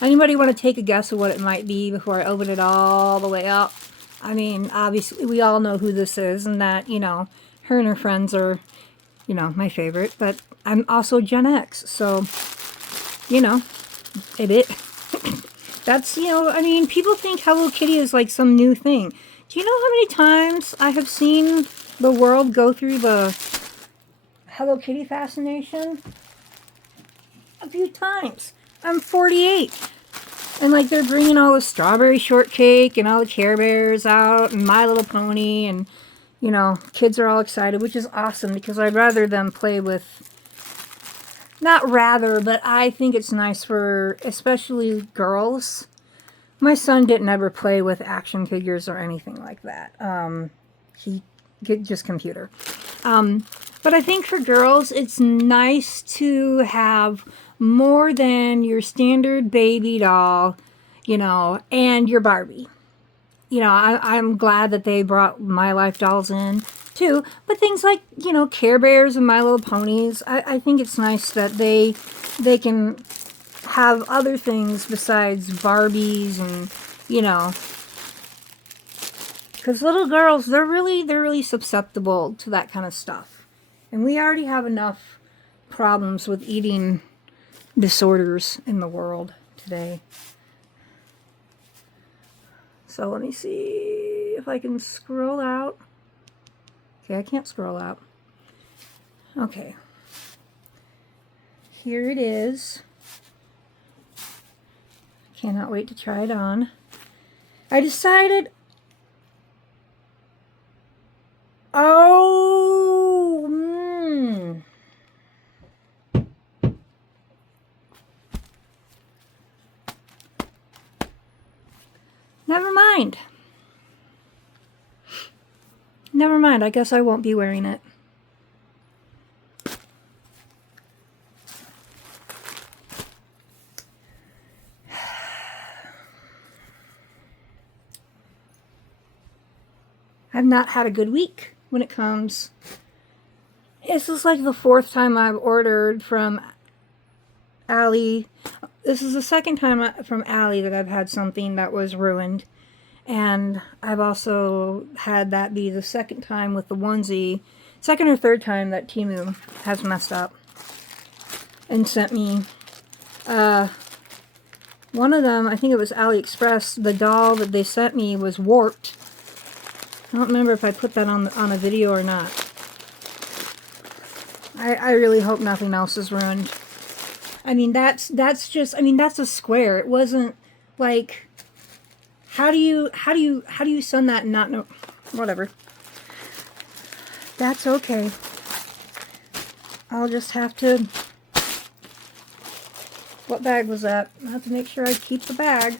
Anybody want to take a guess of what it might be before I open it all the way up? I mean, obviously, we all know who this is, and that, you know, her and her friends are, you know, my favorite. But I'm also Gen X, so, you know, it that's, you know, I mean, people think Hello Kitty is like some new thing. Do you know how many times I have seen the world go through the Hello Kitty fascination? A few times. I'm 48. And like they're bringing all the strawberry shortcake and all the Care Bears out and My Little Pony, and you know, kids are all excited, which is awesome because I'd rather them play with, not rather, but I think it's nice for especially girls. My son didn't ever play with action figures or anything like that. He just computer. But I think for girls, it's nice to have more than your standard baby doll, you know, and your Barbie. You know, I'm glad that they brought My Life dolls in, too. But things like, you know, Care Bears and My Little Ponies, I think it's nice that they can have other things besides Barbies and, you know, because little girls, they're really susceptible to that kind of stuff. And we already have enough problems with eating disorders in the world today. So let me see if I can scroll out. Okay, I can't scroll out. Okay. Here it is. Cannot wait to try it on. I decided... Oh! Never mind. Never mind. I guess I won't be wearing it. I've not had a good week when it comes. This is like the 4th time I've ordered from Ali. This is the 2nd time from Ali that I've had something that was ruined. And I've also had that be the 2nd time with the onesie. 2nd or 3rd time that Temu has messed up and sent me. One of them, I think it was AliExpress, the doll that they sent me was warped. I don't remember if I put that on a video or not. I really hope nothing else is ruined. I mean, that's just, I mean, that's a square. It wasn't like, how do you send that and not know? Whatever. That's okay. I'll just have to, what bag was that? I have to make sure I keep the bag.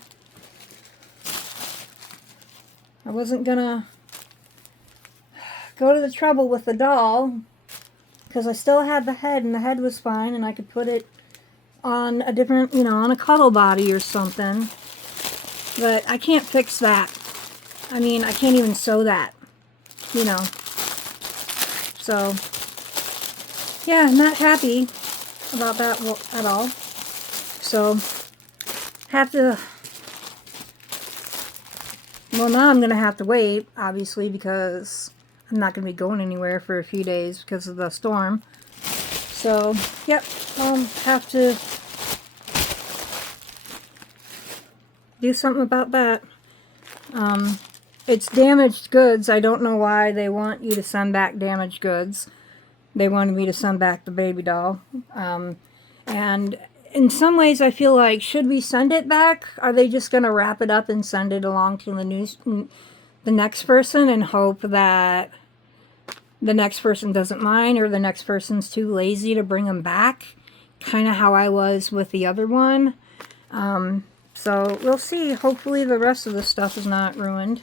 I wasn't gonna go to the trouble with the doll because I still had the head and the head was fine and I could put it on a different, you know, on a cuddle body or something. But I can't fix that. I mean, I can't even sew that, you know. So, yeah, not happy about that at all. So, have to, well, now I'm going to have to wait, obviously, because I'm not going to be going anywhere for a few days because of the storm. So, yep, I'll have to do something about that. It's damaged goods. I don't know why they want you to send back damaged goods. They wanted me to send back the baby doll. And in some ways I feel like, should we send it back? Are they just going to wrap it up and send it along to the next person and hope that the next person doesn't mind or the next person's too lazy to bring them back? Kind of how I was with the other one. So we'll see. Hopefully the rest of the stuff is not ruined.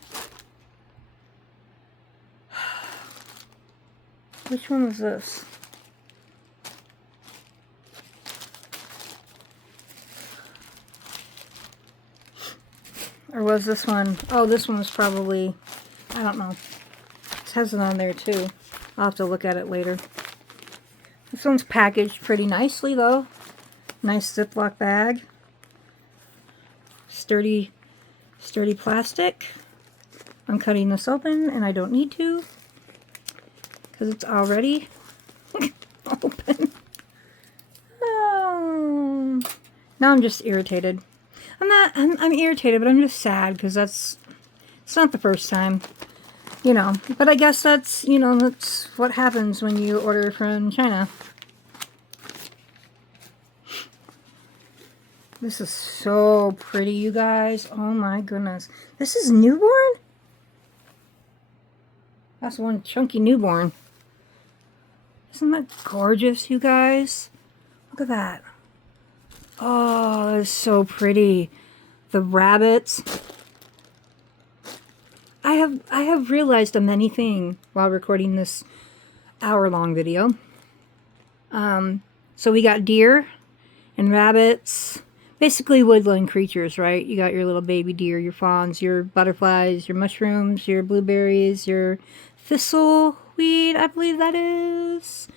Which one was this? Or was this one? Oh, this one was probably, I don't know. It has it on there too. I'll have to look at it later. This one's packaged pretty nicely though. Nice Ziploc bag. sturdy plastic. I'm cutting this open, and I don't need to because it's already open. Oh, now I'm just irritated. I'm irritated, but I'm just sad because it's not the first time, you know. But I guess that's, you know, that's what happens when you order from China. This is so pretty, you guys. Oh my goodness. This is newborn? That's one chunky newborn. Isn't that gorgeous, you guys? Look at that. Oh, that's so pretty. The rabbits. I have realized a many thing while recording this hour-long video. So we got deer and rabbits. Basically woodland creatures, right? You got your little baby deer, your fawns, your butterflies, your mushrooms, your blueberries, your thistleweed, I believe that is.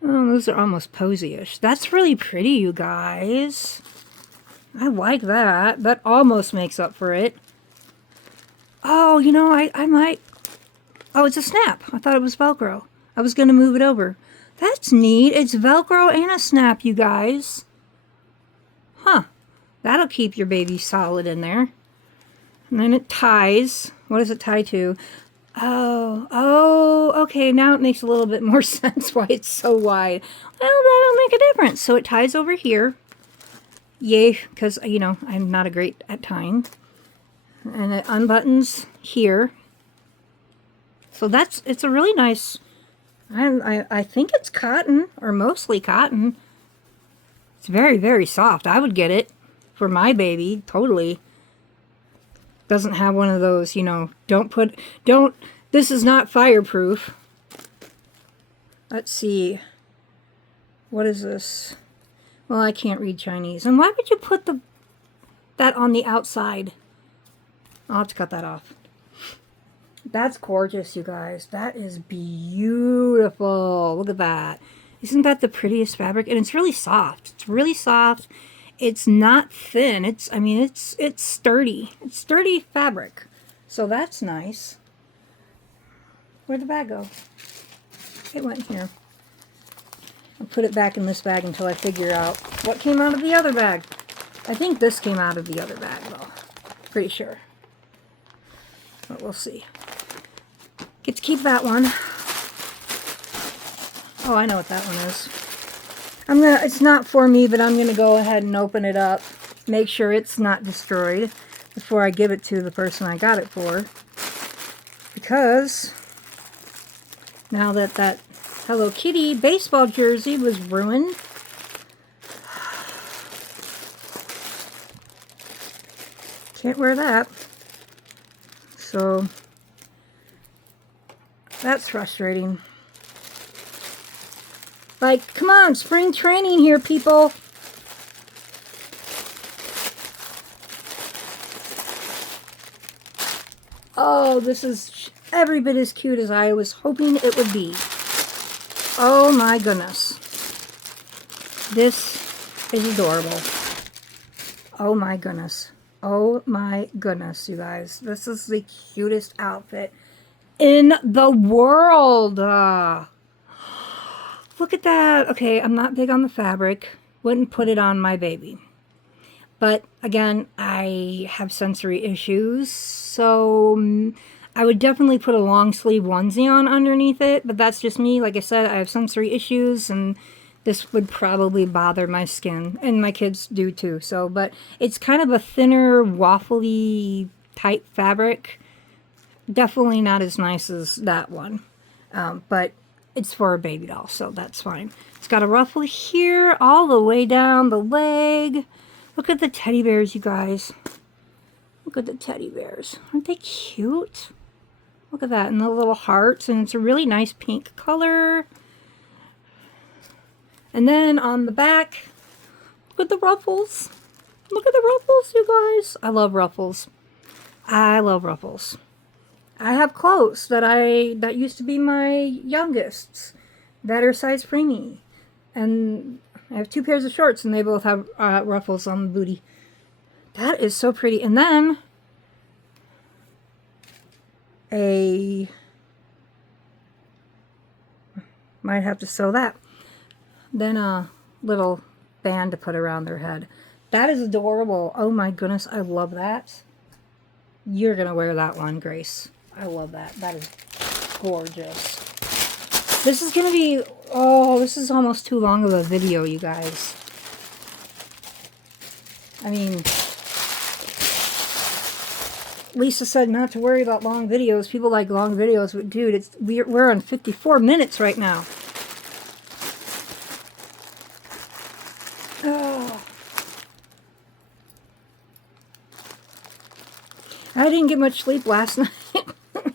Oh, those are almost posy-ish. That's really pretty, you guys. I like that. That almost makes up for it. Oh, you know, I might... Oh, it's a snap. I thought it was Velcro. I was going to move it over. That's neat. It's Velcro and a snap, you guys. Huh. That'll keep your baby solid in there. And then it ties. What does it tie to? Oh, okay. Now it makes a little bit more sense why it's so wide. Well, that'll make a difference. So it ties over here. Yay, because, you know, I'm not a great at tying. And it unbuttons here. So it's a really nice, I think it's cotton, or mostly cotton. It's very, very soft. I would get it for my baby, totally. Doesn't have one of those, you know, this is not fireproof. Let's see. What is this? Well, I can't read Chinese. And why would you put that on the outside? I'll have to cut that off. That's gorgeous, you guys. That is beautiful. Look at that. Isn't that the prettiest fabric? And it's really soft. It's really soft. It's not thin. It's sturdy. It's sturdy fabric. So that's nice. Where'd the bag go? It went here. I'll put it back in this bag until I figure out what came out of the other bag. I think this came out of the other bag, though. Pretty sure. But we'll see. Get to keep that one. Oh, I know what that one is. It's not for me, but I'm gonna go ahead and open it up. Make sure it's not destroyed before I give it to the person I got it for. Because now that Hello Kitty baseball jersey was ruined. Can't wear that. So that's frustrating. Like, come on, spring training here, people. Oh, this is every bit as cute as I was hoping it would be. Oh my goodness. This is adorable. Oh my goodness. Oh my goodness, you guys. This is the cutest outfit in the world. Look at that. Okay, I'm not big on the fabric. Wouldn't put it on my baby. But again, I have sensory issues, so I would definitely put a long sleeve onesie on underneath it, but that's just me. Like I said, I have sensory issues, and this would probably bother my skin, and my kids do too. So, but it's kind of a thinner, waffly type fabric. Definitely not as nice as that one, but it's for a baby doll, so that's fine. It's got a ruffle here, all the way down the leg. Look at the teddy bears, you guys. Look at the teddy bears. Aren't they cute? Look at that, and the little hearts, and it's a really nice pink color. And then on the back, look at the ruffles. Look at the ruffles, you guys. I love ruffles. I love ruffles. I have clothes that used to be my youngest's that are size preemie. And I have 2 pairs of shorts, and they both have ruffles on the booty. That is so pretty. And then might have to sew that. Then a little band to put around their head. That is adorable. Oh my goodness, I love that. You're going to wear that one, Grace. I love that. That is gorgeous. This is going to be, oh, this is almost too long of a video, you guys. I mean, Lisa said not to worry about long videos. People like long videos, but dude, we're on 54 minutes right now. Oh. I didn't get much sleep last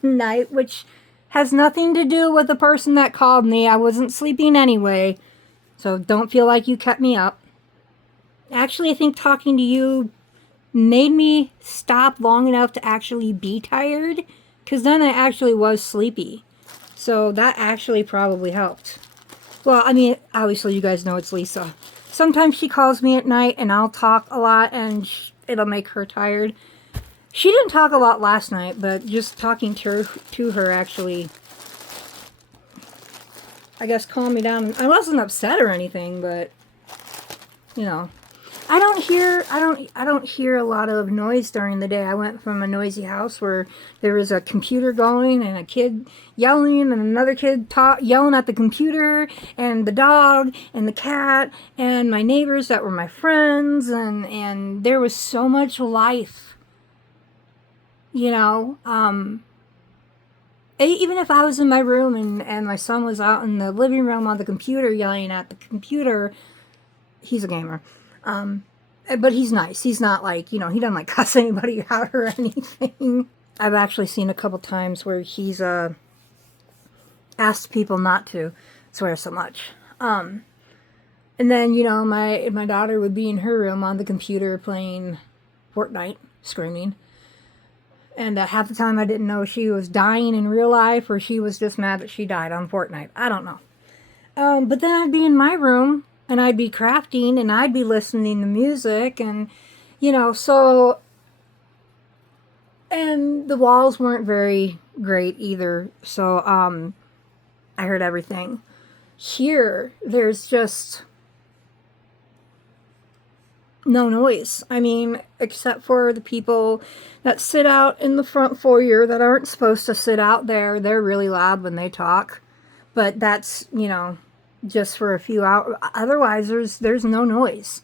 night, which has nothing to do with the person that called me. I wasn't sleeping anyway, so don't feel like you kept me up. Actually, I think talking to you made me stop long enough to actually be tired, because then I actually was sleepy. So that actually probably helped. Well, I mean, obviously you guys know it's Lisa. Sometimes she calls me at night and I'll talk a lot and it'll make her tired. She didn't talk a lot last night, but just talking to her actually, I guess, calmed me down. I wasn't upset or anything, but, you know. I don't hear a lot of noise during the day. I went from a noisy house where there was a computer going and a kid yelling and another kid yelling at the computer and the dog and the cat and my neighbors that were my friends, and there was so much life, you know. Even if I was in my room and my son was out in the living room on the computer yelling at the computer, he's a gamer. But he's nice. He's not like, you know, he doesn't like cuss anybody out or anything. I've actually seen a couple times where he's asked people not to swear so much. And then, you know, my daughter would be in her room on the computer playing Fortnite, screaming. And half the time I didn't know she was dying in real life or she was just mad that she died on Fortnite. I don't know. But then I'd be in my room and I'd be crafting and I'd be listening to music and, you know, so, and the walls weren't very great either. So, I heard everything. Here, there's just no noise. I mean, except for the people that sit out in the front foyer that aren't supposed to sit out there. They're really loud when they talk. But that's, you know, just for a few hours. Otherwise, there's no noise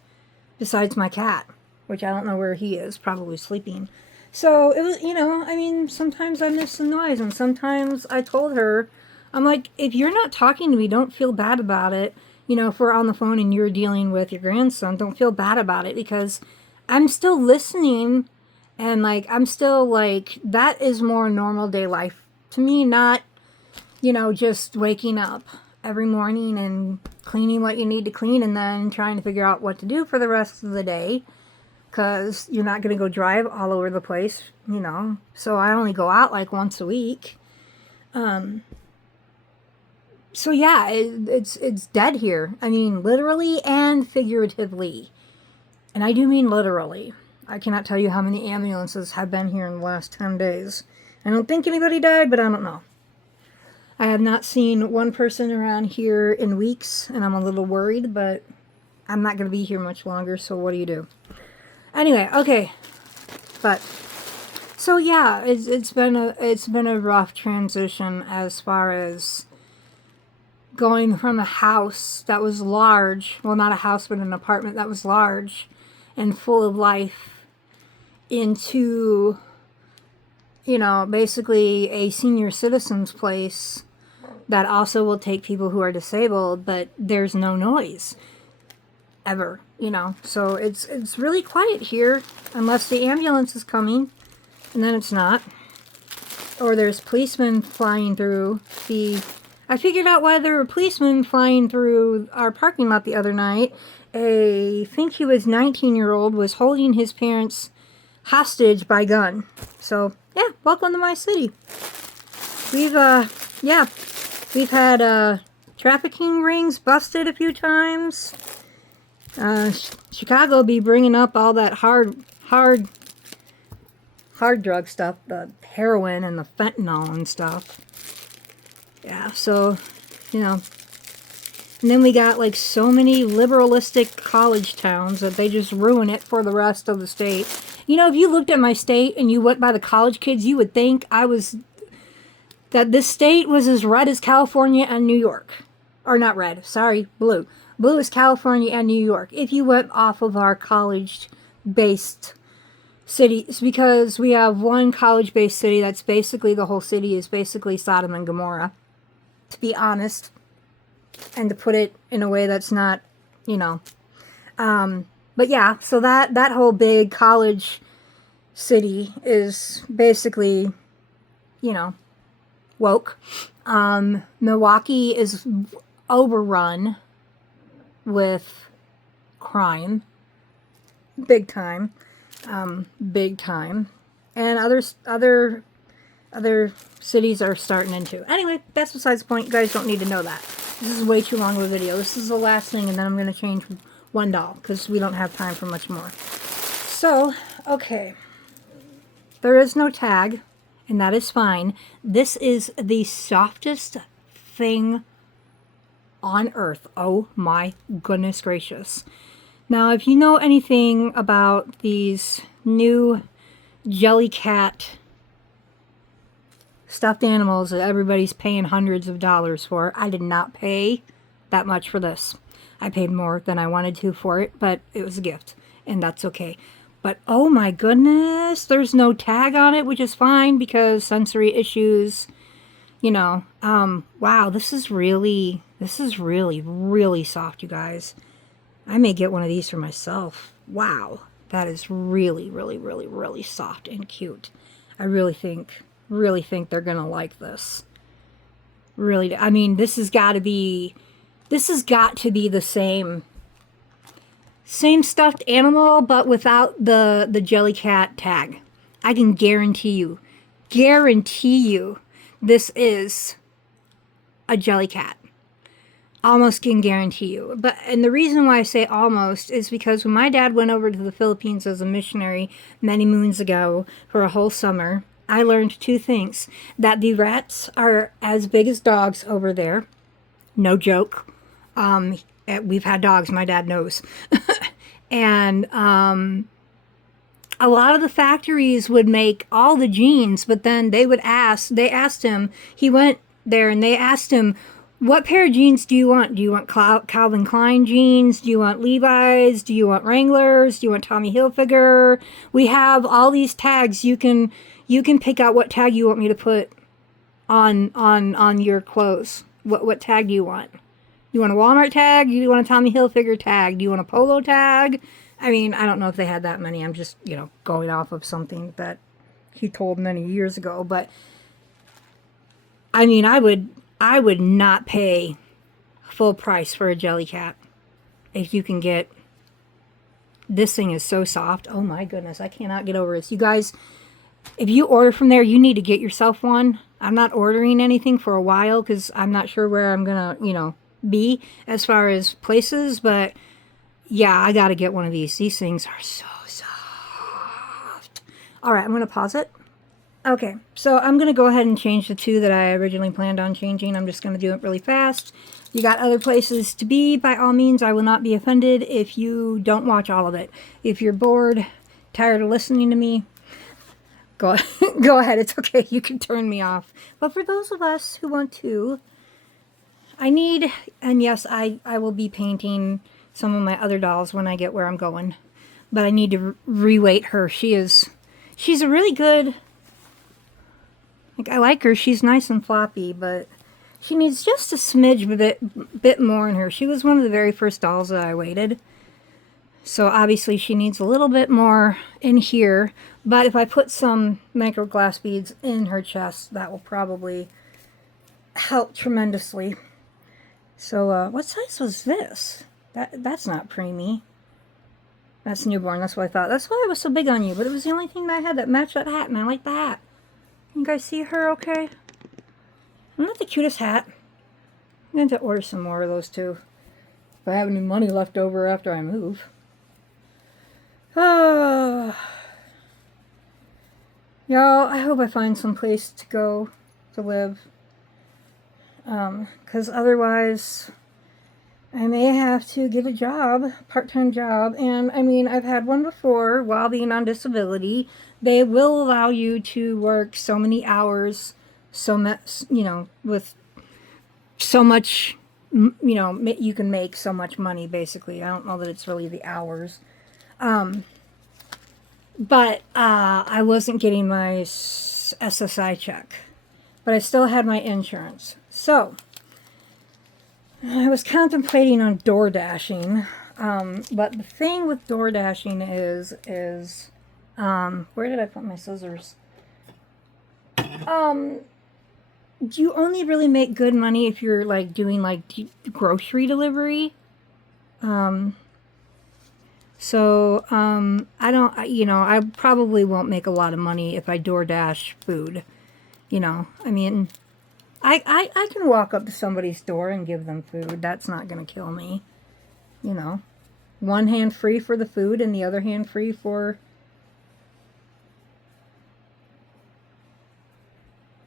besides my cat, which I don't know where he is, probably sleeping. So it was, you know, I mean, sometimes I miss the noise, and sometimes I told her, I'm like, if you're not talking to me, don't feel bad about it. You know, if we're on the phone and you're dealing with your grandson, don't feel bad about it, because I'm still listening, and like, I'm still like, that is more normal day life to me, not, you know, just waking up every morning and cleaning what you need to clean and then trying to figure out what to do for the rest of the day, because you're not going to go drive all over the place, you know. So I only go out like once a week. So yeah, it's dead here. I mean, literally and figuratively. And I do mean literally. I cannot tell you how many ambulances have been here in the last 10 days. I don't think anybody died, but I don't know. I have not seen one person around here in weeks, and I'm a little worried, but I'm not going to be here much longer, so what do you do? Anyway, okay. But, so yeah, it's been a rough transition as far as going from a house that was large, well, not a house, but an apartment that was large and full of life, into, you know, basically a senior citizen's place that also will take people who are disabled, but there's no noise ever, you know. So it's really quiet here unless the ambulance is coming, and then it's not. Or there's policemen flying through. I figured out why there were policemen flying through our parking lot the other night. I think he was 19-year-old was holding his parents hostage by gun. So yeah, welcome to my city. We've had trafficking rings busted a few times. Chicago be bringing up all that hard hard drug stuff, the heroin and the fentanyl and stuff. Yeah, so, you know. And then we got like so many liberalistic college towns that they just ruin it for the rest of the state. You know, if you looked at my state and you went by the college kids, you would think that this state was as red as California and New York. Or not red, sorry, blue. Blue is California and New York. If you went off of our college-based cities, because we have one college-based city that's basically, the whole city is basically Sodom and Gomorrah, to be honest, and to put it in a way that's not, you know. But yeah, so that whole big college city is basically, you know, woke. Milwaukee is overrun with crime, big time, big time, and other cities are starting into. Anyway, that's besides the point. You guys don't need to know that. This is way too long of a video. This is the last thing, and then I'm going to change one doll because we don't have time for much more. So, okay, there is no tag, and that is fine. This is the softest thing on earth. Oh my goodness gracious. Now, if you know anything about these new Jellycat stuffed animals that everybody's paying hundreds of dollars for, I did not pay that much for this. I paid more than I wanted to for it, but it was a gift, and that's okay. But oh my goodness, there's no tag on it, which is fine because sensory issues, you know. Wow, this is really, really soft, you guys. I may get one of these for myself. Wow, that is really, really soft and cute. I really think they're gonna like this. Really, I mean, this has got to be the same stuffed animal, but without the Jellycat tag. I can guarantee you, this is a Jellycat. Almost can guarantee you. And the reason why I say almost is because when my dad went over to the Philippines as a missionary many moons ago for a whole summer, I learned two things. That the rats are as big as dogs over there. No joke. We've had dogs, my dad knows. And a lot of the factories would make all the jeans, but then they asked him, he went there and they asked him, what pair of jeans do you want? Do you want Calvin Klein jeans? Do you want Levi's? Do you want Wranglers? Do you want Tommy Hilfiger? We have all these tags. You can pick out what tag you want me to put on your clothes. What tag do you want? You want a Walmart tag? Do you want a Tommy Hilfiger tag? Do you want a Polo tag? I mean, I don't know if they had that many. I'm just, you know, going off of something that he told many years ago. But, I mean, I would not pay full price for a Jellycat if you can get... This thing is so soft. Oh my goodness, I cannot get over this. You guys, if you order from there, you need to get yourself one. I'm not ordering anything for a while because I'm not sure where I'm gonna, you know, be as far as places, but yeah, I gotta get one of these. These things are so soft. Alright, I'm gonna pause it. Okay, so I'm gonna go ahead and change the two that I originally planned on changing. I'm just gonna do it really fast. You got other places to be, by all means. I will not be offended if you don't watch all of it. If you're bored, tired of listening to me, go ahead, it's okay, you can turn me off. But for those of us who want to, and yes, I will be painting some of my other dolls when I get where I'm going. But I need to reweight her. She's a really good, like, I like her. She's nice and floppy, but she needs just a smidge bit more in her. She was one of the very first dolls that I weighted. So obviously she needs a little bit more in here. But if I put some micro glass beads in her chest, that will probably help tremendously. So, what size was this? That's not preemie. That's newborn, that's what I thought. That's why I was so big on you, but it was the only thing that I had that matched that hat, and I like the hat. You guys see her okay? Isn't that the cutest hat? I'm going to order some more of those too. If I have any money left over after I move. Oh, y'all, I hope I find some place to go to live. 'Cause otherwise I may have to get a job, part-time job. And I mean, I've had one before while being on disability. They will allow you to work so many hours, so much, with so much, you can make so much money, basically. I don't know that it's really the hours. But I wasn't getting my SSI check, but I still had my insurance. So I was contemplating on door dashing. But the thing with door dashing is where did I put my scissors? You only really make good money if you're like doing like grocery delivery. So I don't, I probably won't make a lot of money if I DoorDash food. I mean, I can walk up to somebody's door and give them food. That's not going to kill me. One hand free for the food and the other hand free for...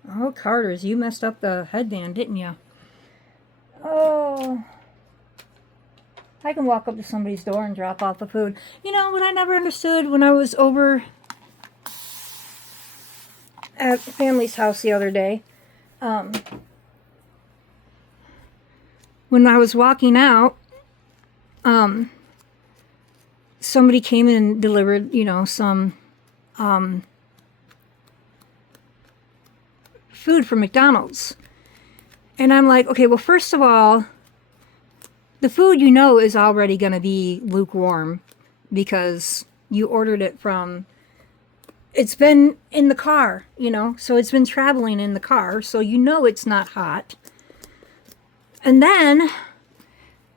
Oh, Carter's, you messed up the headband, didn't you? Oh, I can walk up to somebody's door and drop off the food. You know what I never understood when I was over at family's house the other day? When I was walking out, somebody came in and delivered, some food from McDonald's. And I'm like, okay, well, first of all, the food is already going to be lukewarm because you ordered it from... It's been in the car, so it's been traveling in the car, so it's not hot. And then,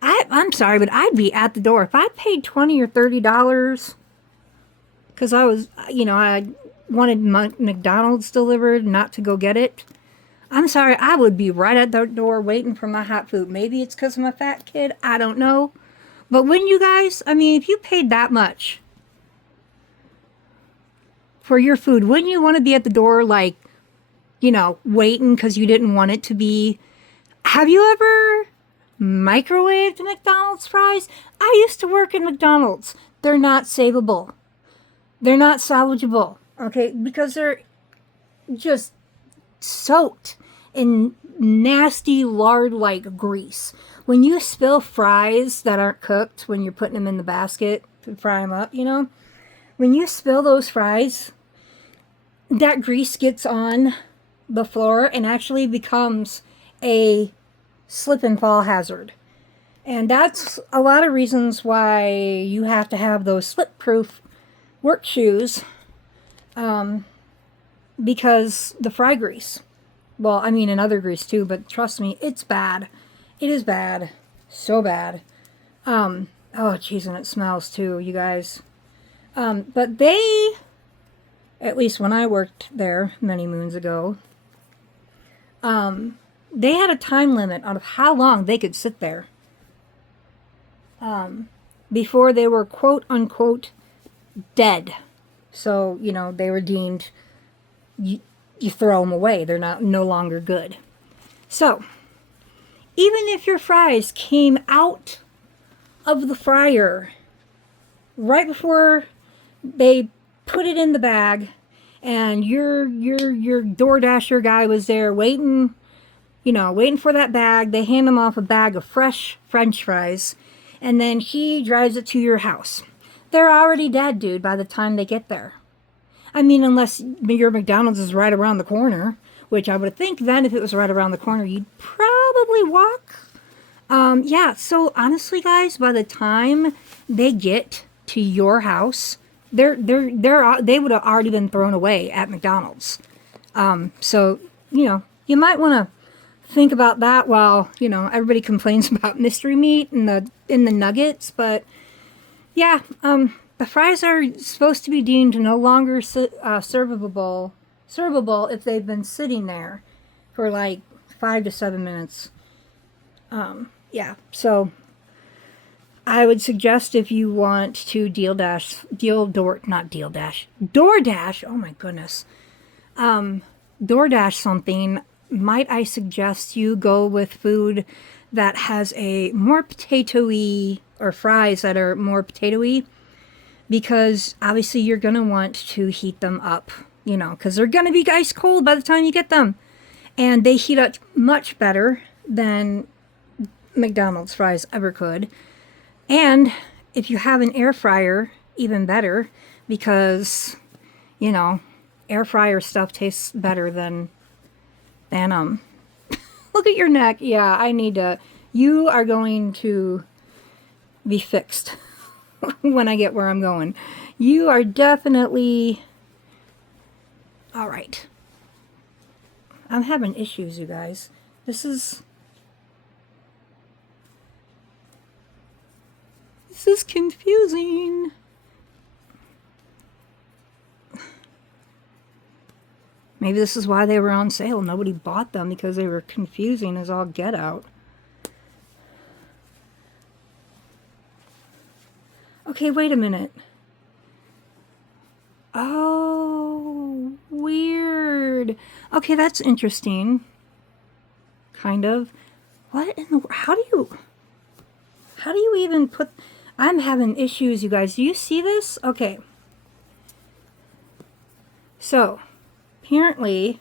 I'm sorry, but I'd be at the door. If I paid $20 or $30, because I was, I wanted McDonald's delivered, not to go get it, I'm sorry, I would be right at the door waiting for my hot food. Maybe it's because I'm a fat kid, I don't know. But when you guys, if you paid that much for your food, wouldn't you want to be at the door, like, waiting because you didn't want it to be... Have you ever microwaved McDonald's fries? I used to work in McDonald's. They're not savable. They're not salvageable, okay? Because they're just soaked in nasty lard-like grease. When you spill fries that aren't cooked, when you're putting them in the basket to fry them up, when you spill those fries, that grease gets on the floor and actually becomes a slip and fall hazard. And that's a lot of reasons why you have to have those slip-proof work shoes, because the fry grease. Well, and other grease too, but trust me, it's bad. It is bad. So bad. Oh, jeez, and it smells too, you guys. But they, at least when I worked there many moons ago, they had a time limit on how long they could sit there before they were quote unquote dead. So, they were deemed, you throw them away. They're no longer good. So, even if your fries came out of the fryer right before they put it in the bag, and your DoorDasher guy was there waiting for that bag, they hand him off a bag of fresh French fries, and then he drives it to your house. They're already dead, dude, by the time they get there. Unless your McDonald's is right around the corner, which I would think then if it was right around the corner, you'd probably walk. Yeah, so honestly, guys, by the time they get to your house, they would have already been thrown away at McDonald's. So, you might want to think about that while, everybody complains about mystery meat in the nuggets, but yeah, the fries are supposed to be deemed no longer servable if they've been sitting there for like 5 to 7 minutes. Yeah, so I would suggest if you want to DoorDash, oh my goodness, DoorDash something, might I suggest you go with food that has a more potato-y, or fries that are more potato-y, because obviously you're going to want to heat them up, you know, because they're going to be ice cold by the time you get them. And they heat up much better than McDonald's fries ever could. And if you have an air fryer, even better, because, you know, air fryer stuff tastes better than look at your neck. Yeah, I need to, you are going to be fixed when I get where I'm going. You are definitely, all right. I'm having issues, you guys. This is confusing. Maybe this is why they were on sale. Nobody bought them because they were confusing as all get out. Okay, wait a minute. Oh, weird. Okay, that's interesting. Kind of. What in the, how do you even put, I'm having issues, you guys. Do you see this? Okay. So, apparently,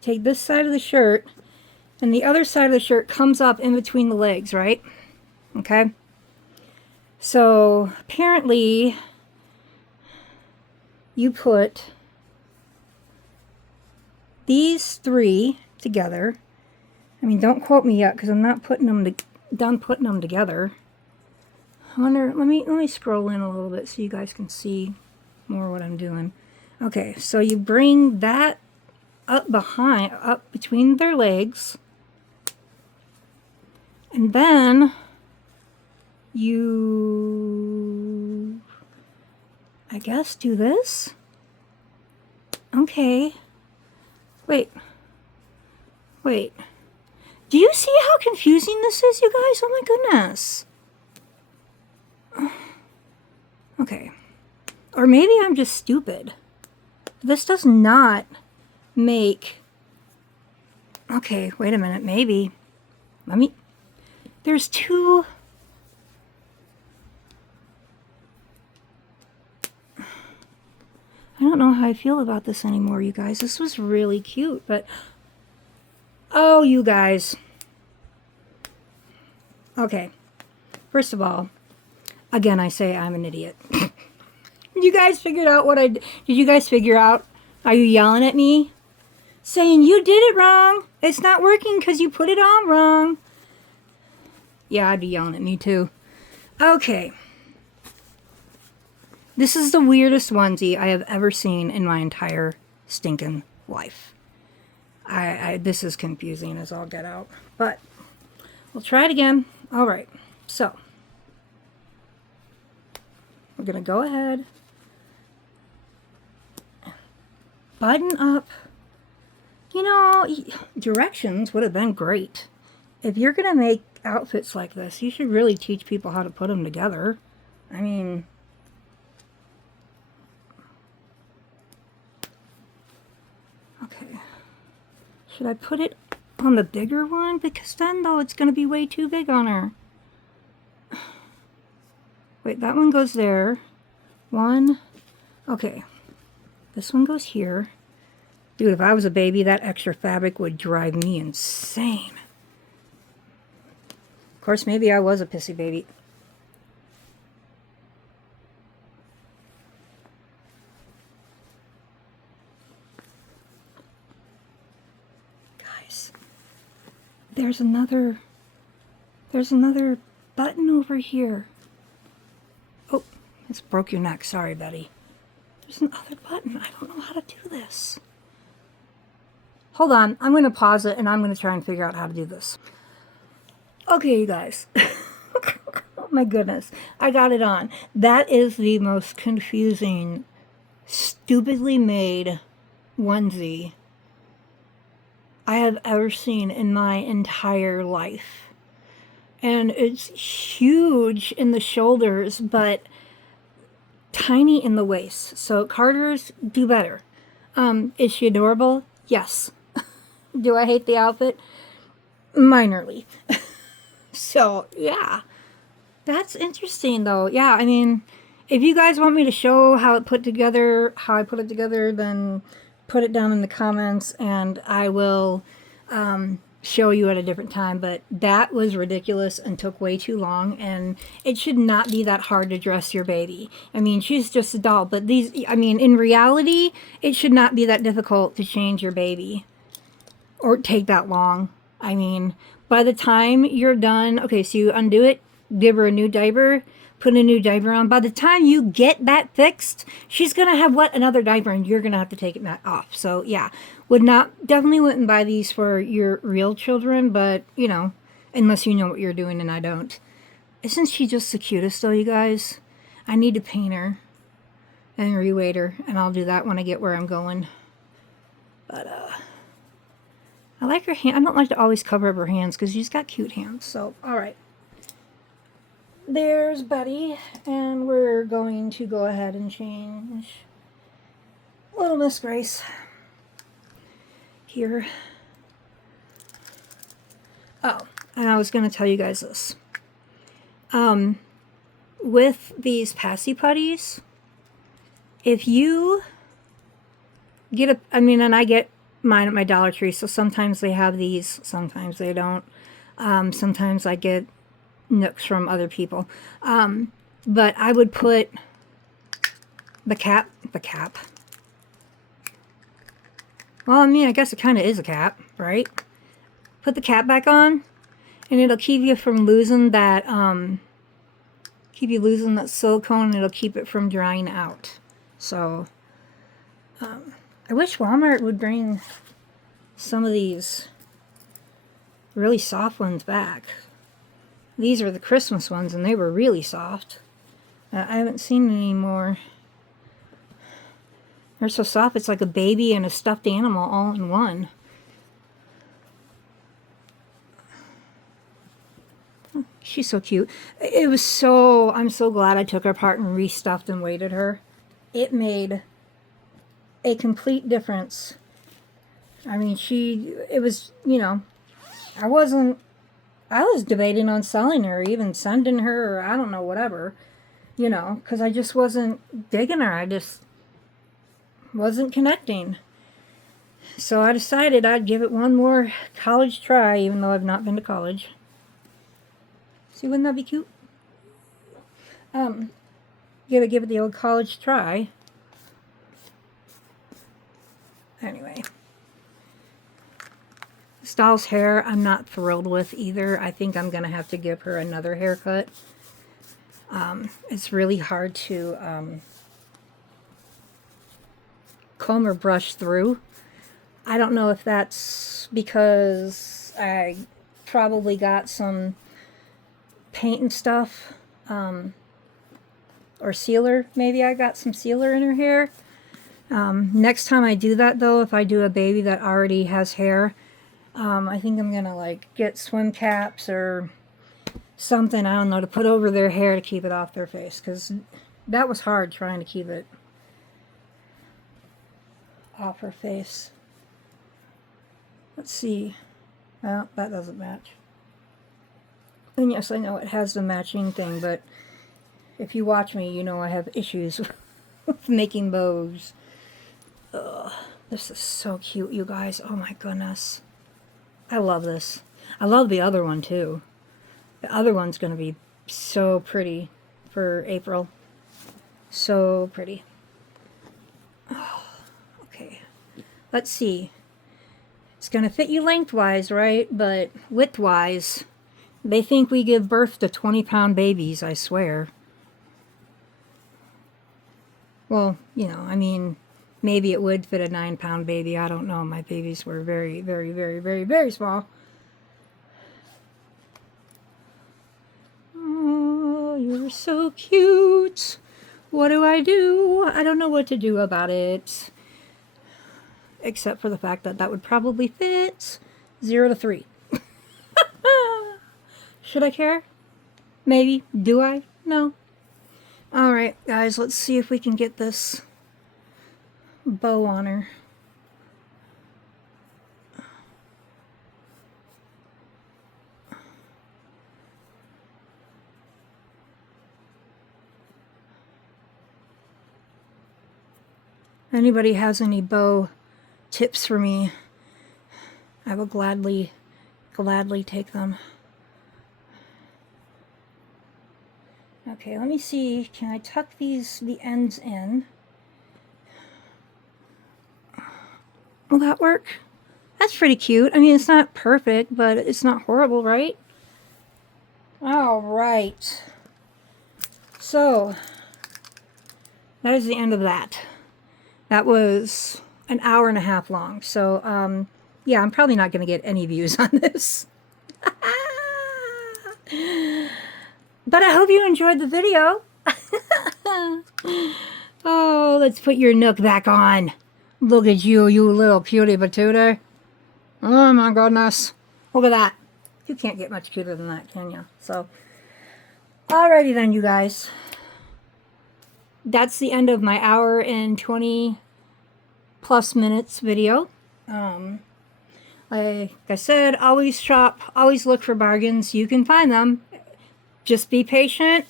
take this side of the shirt, and the other side of the shirt comes up in between the legs, right? Okay. So, apparently, you put these three together. I mean, don't quote me yet, because I'm not done putting them together. I wonder, let me scroll in a little bit so you guys can see more what I'm doing. Okay, so you bring that up between their legs, and then you, I guess, do this. Okay. Wait. Do you see how confusing this is, you guys? Oh my goodness. Okay. Or maybe I'm just stupid. This does not make... Okay, wait a minute. Maybe. There's two... I don't know how I feel about this anymore, you guys. This was really cute, but... Oh, you guys. Okay. First of all, again, I say I'm an idiot. You guys figured out what did you guys figure out? Are you yelling at me? Saying you did it wrong. It's not working because you put it on wrong. Yeah, I'd be yelling at me too. Okay. This is the weirdest onesie I have ever seen in my entire stinking life. This is confusing as all get out. But we'll try it again. All right. So we're going to go ahead. Button up. You know, directions would have been great. If you're going to make outfits like this, you should really teach people how to put them together. I mean... Okay. Should I put it on the bigger one? Because then, though, it's going to be way too big on her. Wait, that one goes there. One. Okay. This one goes here. Dude, if I was a baby, that extra fabric would drive me insane. Of course, maybe I was a pissy baby. Guys, there's another button over here. Oh, it's broke your neck. Sorry, Betty. There's another button. I don't know how to do this. Hold on. I'm going to pause it, and I'm going to try and figure out how to do this. Okay, you guys. Oh, my goodness. I got it on. That is the most confusing, stupidly made onesie I have ever seen in my entire life. and it's huge in the shoulders, but tiny in the waist. So Carter's do better. Is she adorable? Yes. Do I hate the outfit? Minorly. So, yeah. That's interesting, though. Yeah, I mean, if you guys want me to show how I put it together, then put it down in the comments, and I will show you at a different time. But that was ridiculous and took way too long, and it should not be that hard to dress your baby. I mean, she's just a doll, but in reality, it should not be that difficult to change your baby or take that long. I mean, by the time you're done, okay, so you undo it, give her a new diaper, put a new diaper on. By the time you get that fixed, she's gonna have another diaper, and you're gonna have to take it off. So yeah, definitely wouldn't buy these for your real children, but unless you know what you're doing, and I don't. Isn't she just the cutest though, you guys? I need to paint her and reweight her, and I'll do that when I get where I'm going. But I like her hand. I don't like to always cover up her hands because she's got cute hands. So, all right. There's Betty, and we're going to go ahead and change little Miss Grace here. Oh, and I was going to tell you guys this. With these Passy Putties, if you get and I get mine at my Dollar Tree, so sometimes they have these, sometimes they don't. Sometimes I get Nooks from other people. But I would put the cap. Well, I guess it kind of is a cap, right? Put the cap back on, and it'll keep you from losing that, silicone, and it'll keep it from drying out. So, I wish Walmart would bring some of these really soft ones back. These are the Christmas ones, and they were really soft. I haven't seen any more. They're so soft, it's like a baby and a stuffed animal all in one. She's so cute. I'm so glad I took her apart and restuffed and weighted her. It made a complete difference. I was debating on selling her, even sending her, or I don't know, whatever, because I just wasn't digging her. I just wasn't connecting. So I decided I'd give it one more college try, even though I've not been to college. See, wouldn't that be cute? Give it the old college try. Anyway. This doll's hair, I'm not thrilled with either. I think I'm going to have to give her another haircut. It's really hard to comb or brush through. I don't know if that's because I probably got some paint and stuff, or sealer. Maybe I got some sealer in her hair. Next time I do that, though, if I do a baby that already has hair, I think I'm gonna get swim caps or something, I don't know, to put over their hair to keep it off their face, because that was hard trying to keep it off her face. Let's see. Well, that doesn't match. And yes, I know it has the matching thing, but if you watch me, you know I have issues with making bows. Ugh, this is so cute, you guys. Oh my goodness. I love this. I love the other one, too. The other one's going to be so pretty for April. So pretty. Oh, okay. Let's see. It's going to fit you lengthwise, right? But widthwise, they think we give birth to 20-pound babies, I swear. Well, maybe it would fit a 9-pound baby. I don't know. My babies were very, very, very, very, very small. Oh, you're so cute. What do? I don't know what to do about it. Except for the fact that would probably fit 0 to 3. Should I care? Maybe. Do I? No. Alright, guys, let's see if we can get this bow on her. Anybody has any bow tips for me, I will gladly take them. Okay, let me see. Can I tuck the ends in? Will that work? That's pretty cute. I mean, it's not perfect, but it's not horrible, right? All right. So, that is the end of that. That was an hour and a half long. So, yeah, I'm probably not going to get any views on this. But I hope you enjoyed the video. Oh, let's put your Nook back on. Look at you, you little cutie patooter. Oh my goodness. Look at that. You can't get much cuter than that, can you? So, alrighty then, you guys. That's the end of my hour and 20 plus minutes video. Like I said, always shop, always look for bargains. You can find them. Just be patient.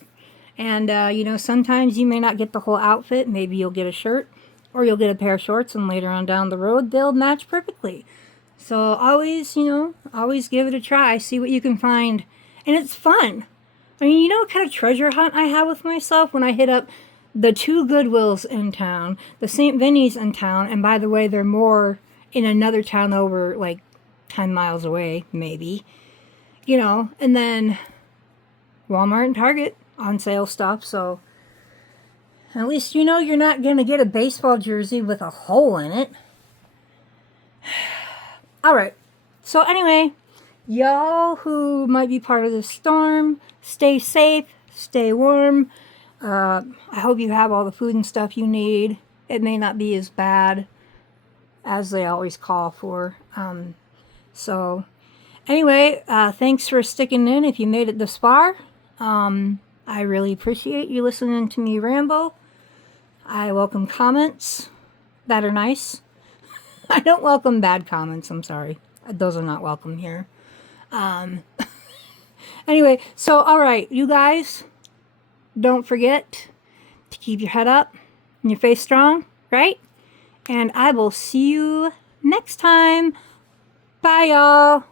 And, you know, sometimes you may not get the whole outfit. Maybe you'll get a shirt or you'll get a pair of shorts, and later on down the road, they'll match perfectly. So always, you know, always give it a try. See what you can find. And it's fun. I mean, you know what kind of treasure hunt I have with myself when I hit up the 2 Goodwills in town, the St. Vinny's in town, and by the way, they're more in another town over, like, 10 miles away, maybe. You know, and then Walmart and Target on sale stuff, so at least you know you're not going to get a baseball jersey with a hole in it. Alright, so anyway, y'all who might be part of this storm, stay safe, stay warm. I hope you have all the food and stuff you need. It may not be as bad as they always call for. So anyway, thanks for sticking in if you made it this far. I really appreciate you listening to me ramble. I welcome comments that are nice. I don't welcome bad comments, I'm sorry. Those are not welcome here. Anyway, so alright, you guys, don't forget to keep your head up and your face strong, right? And I will see you next time. Bye, y'all.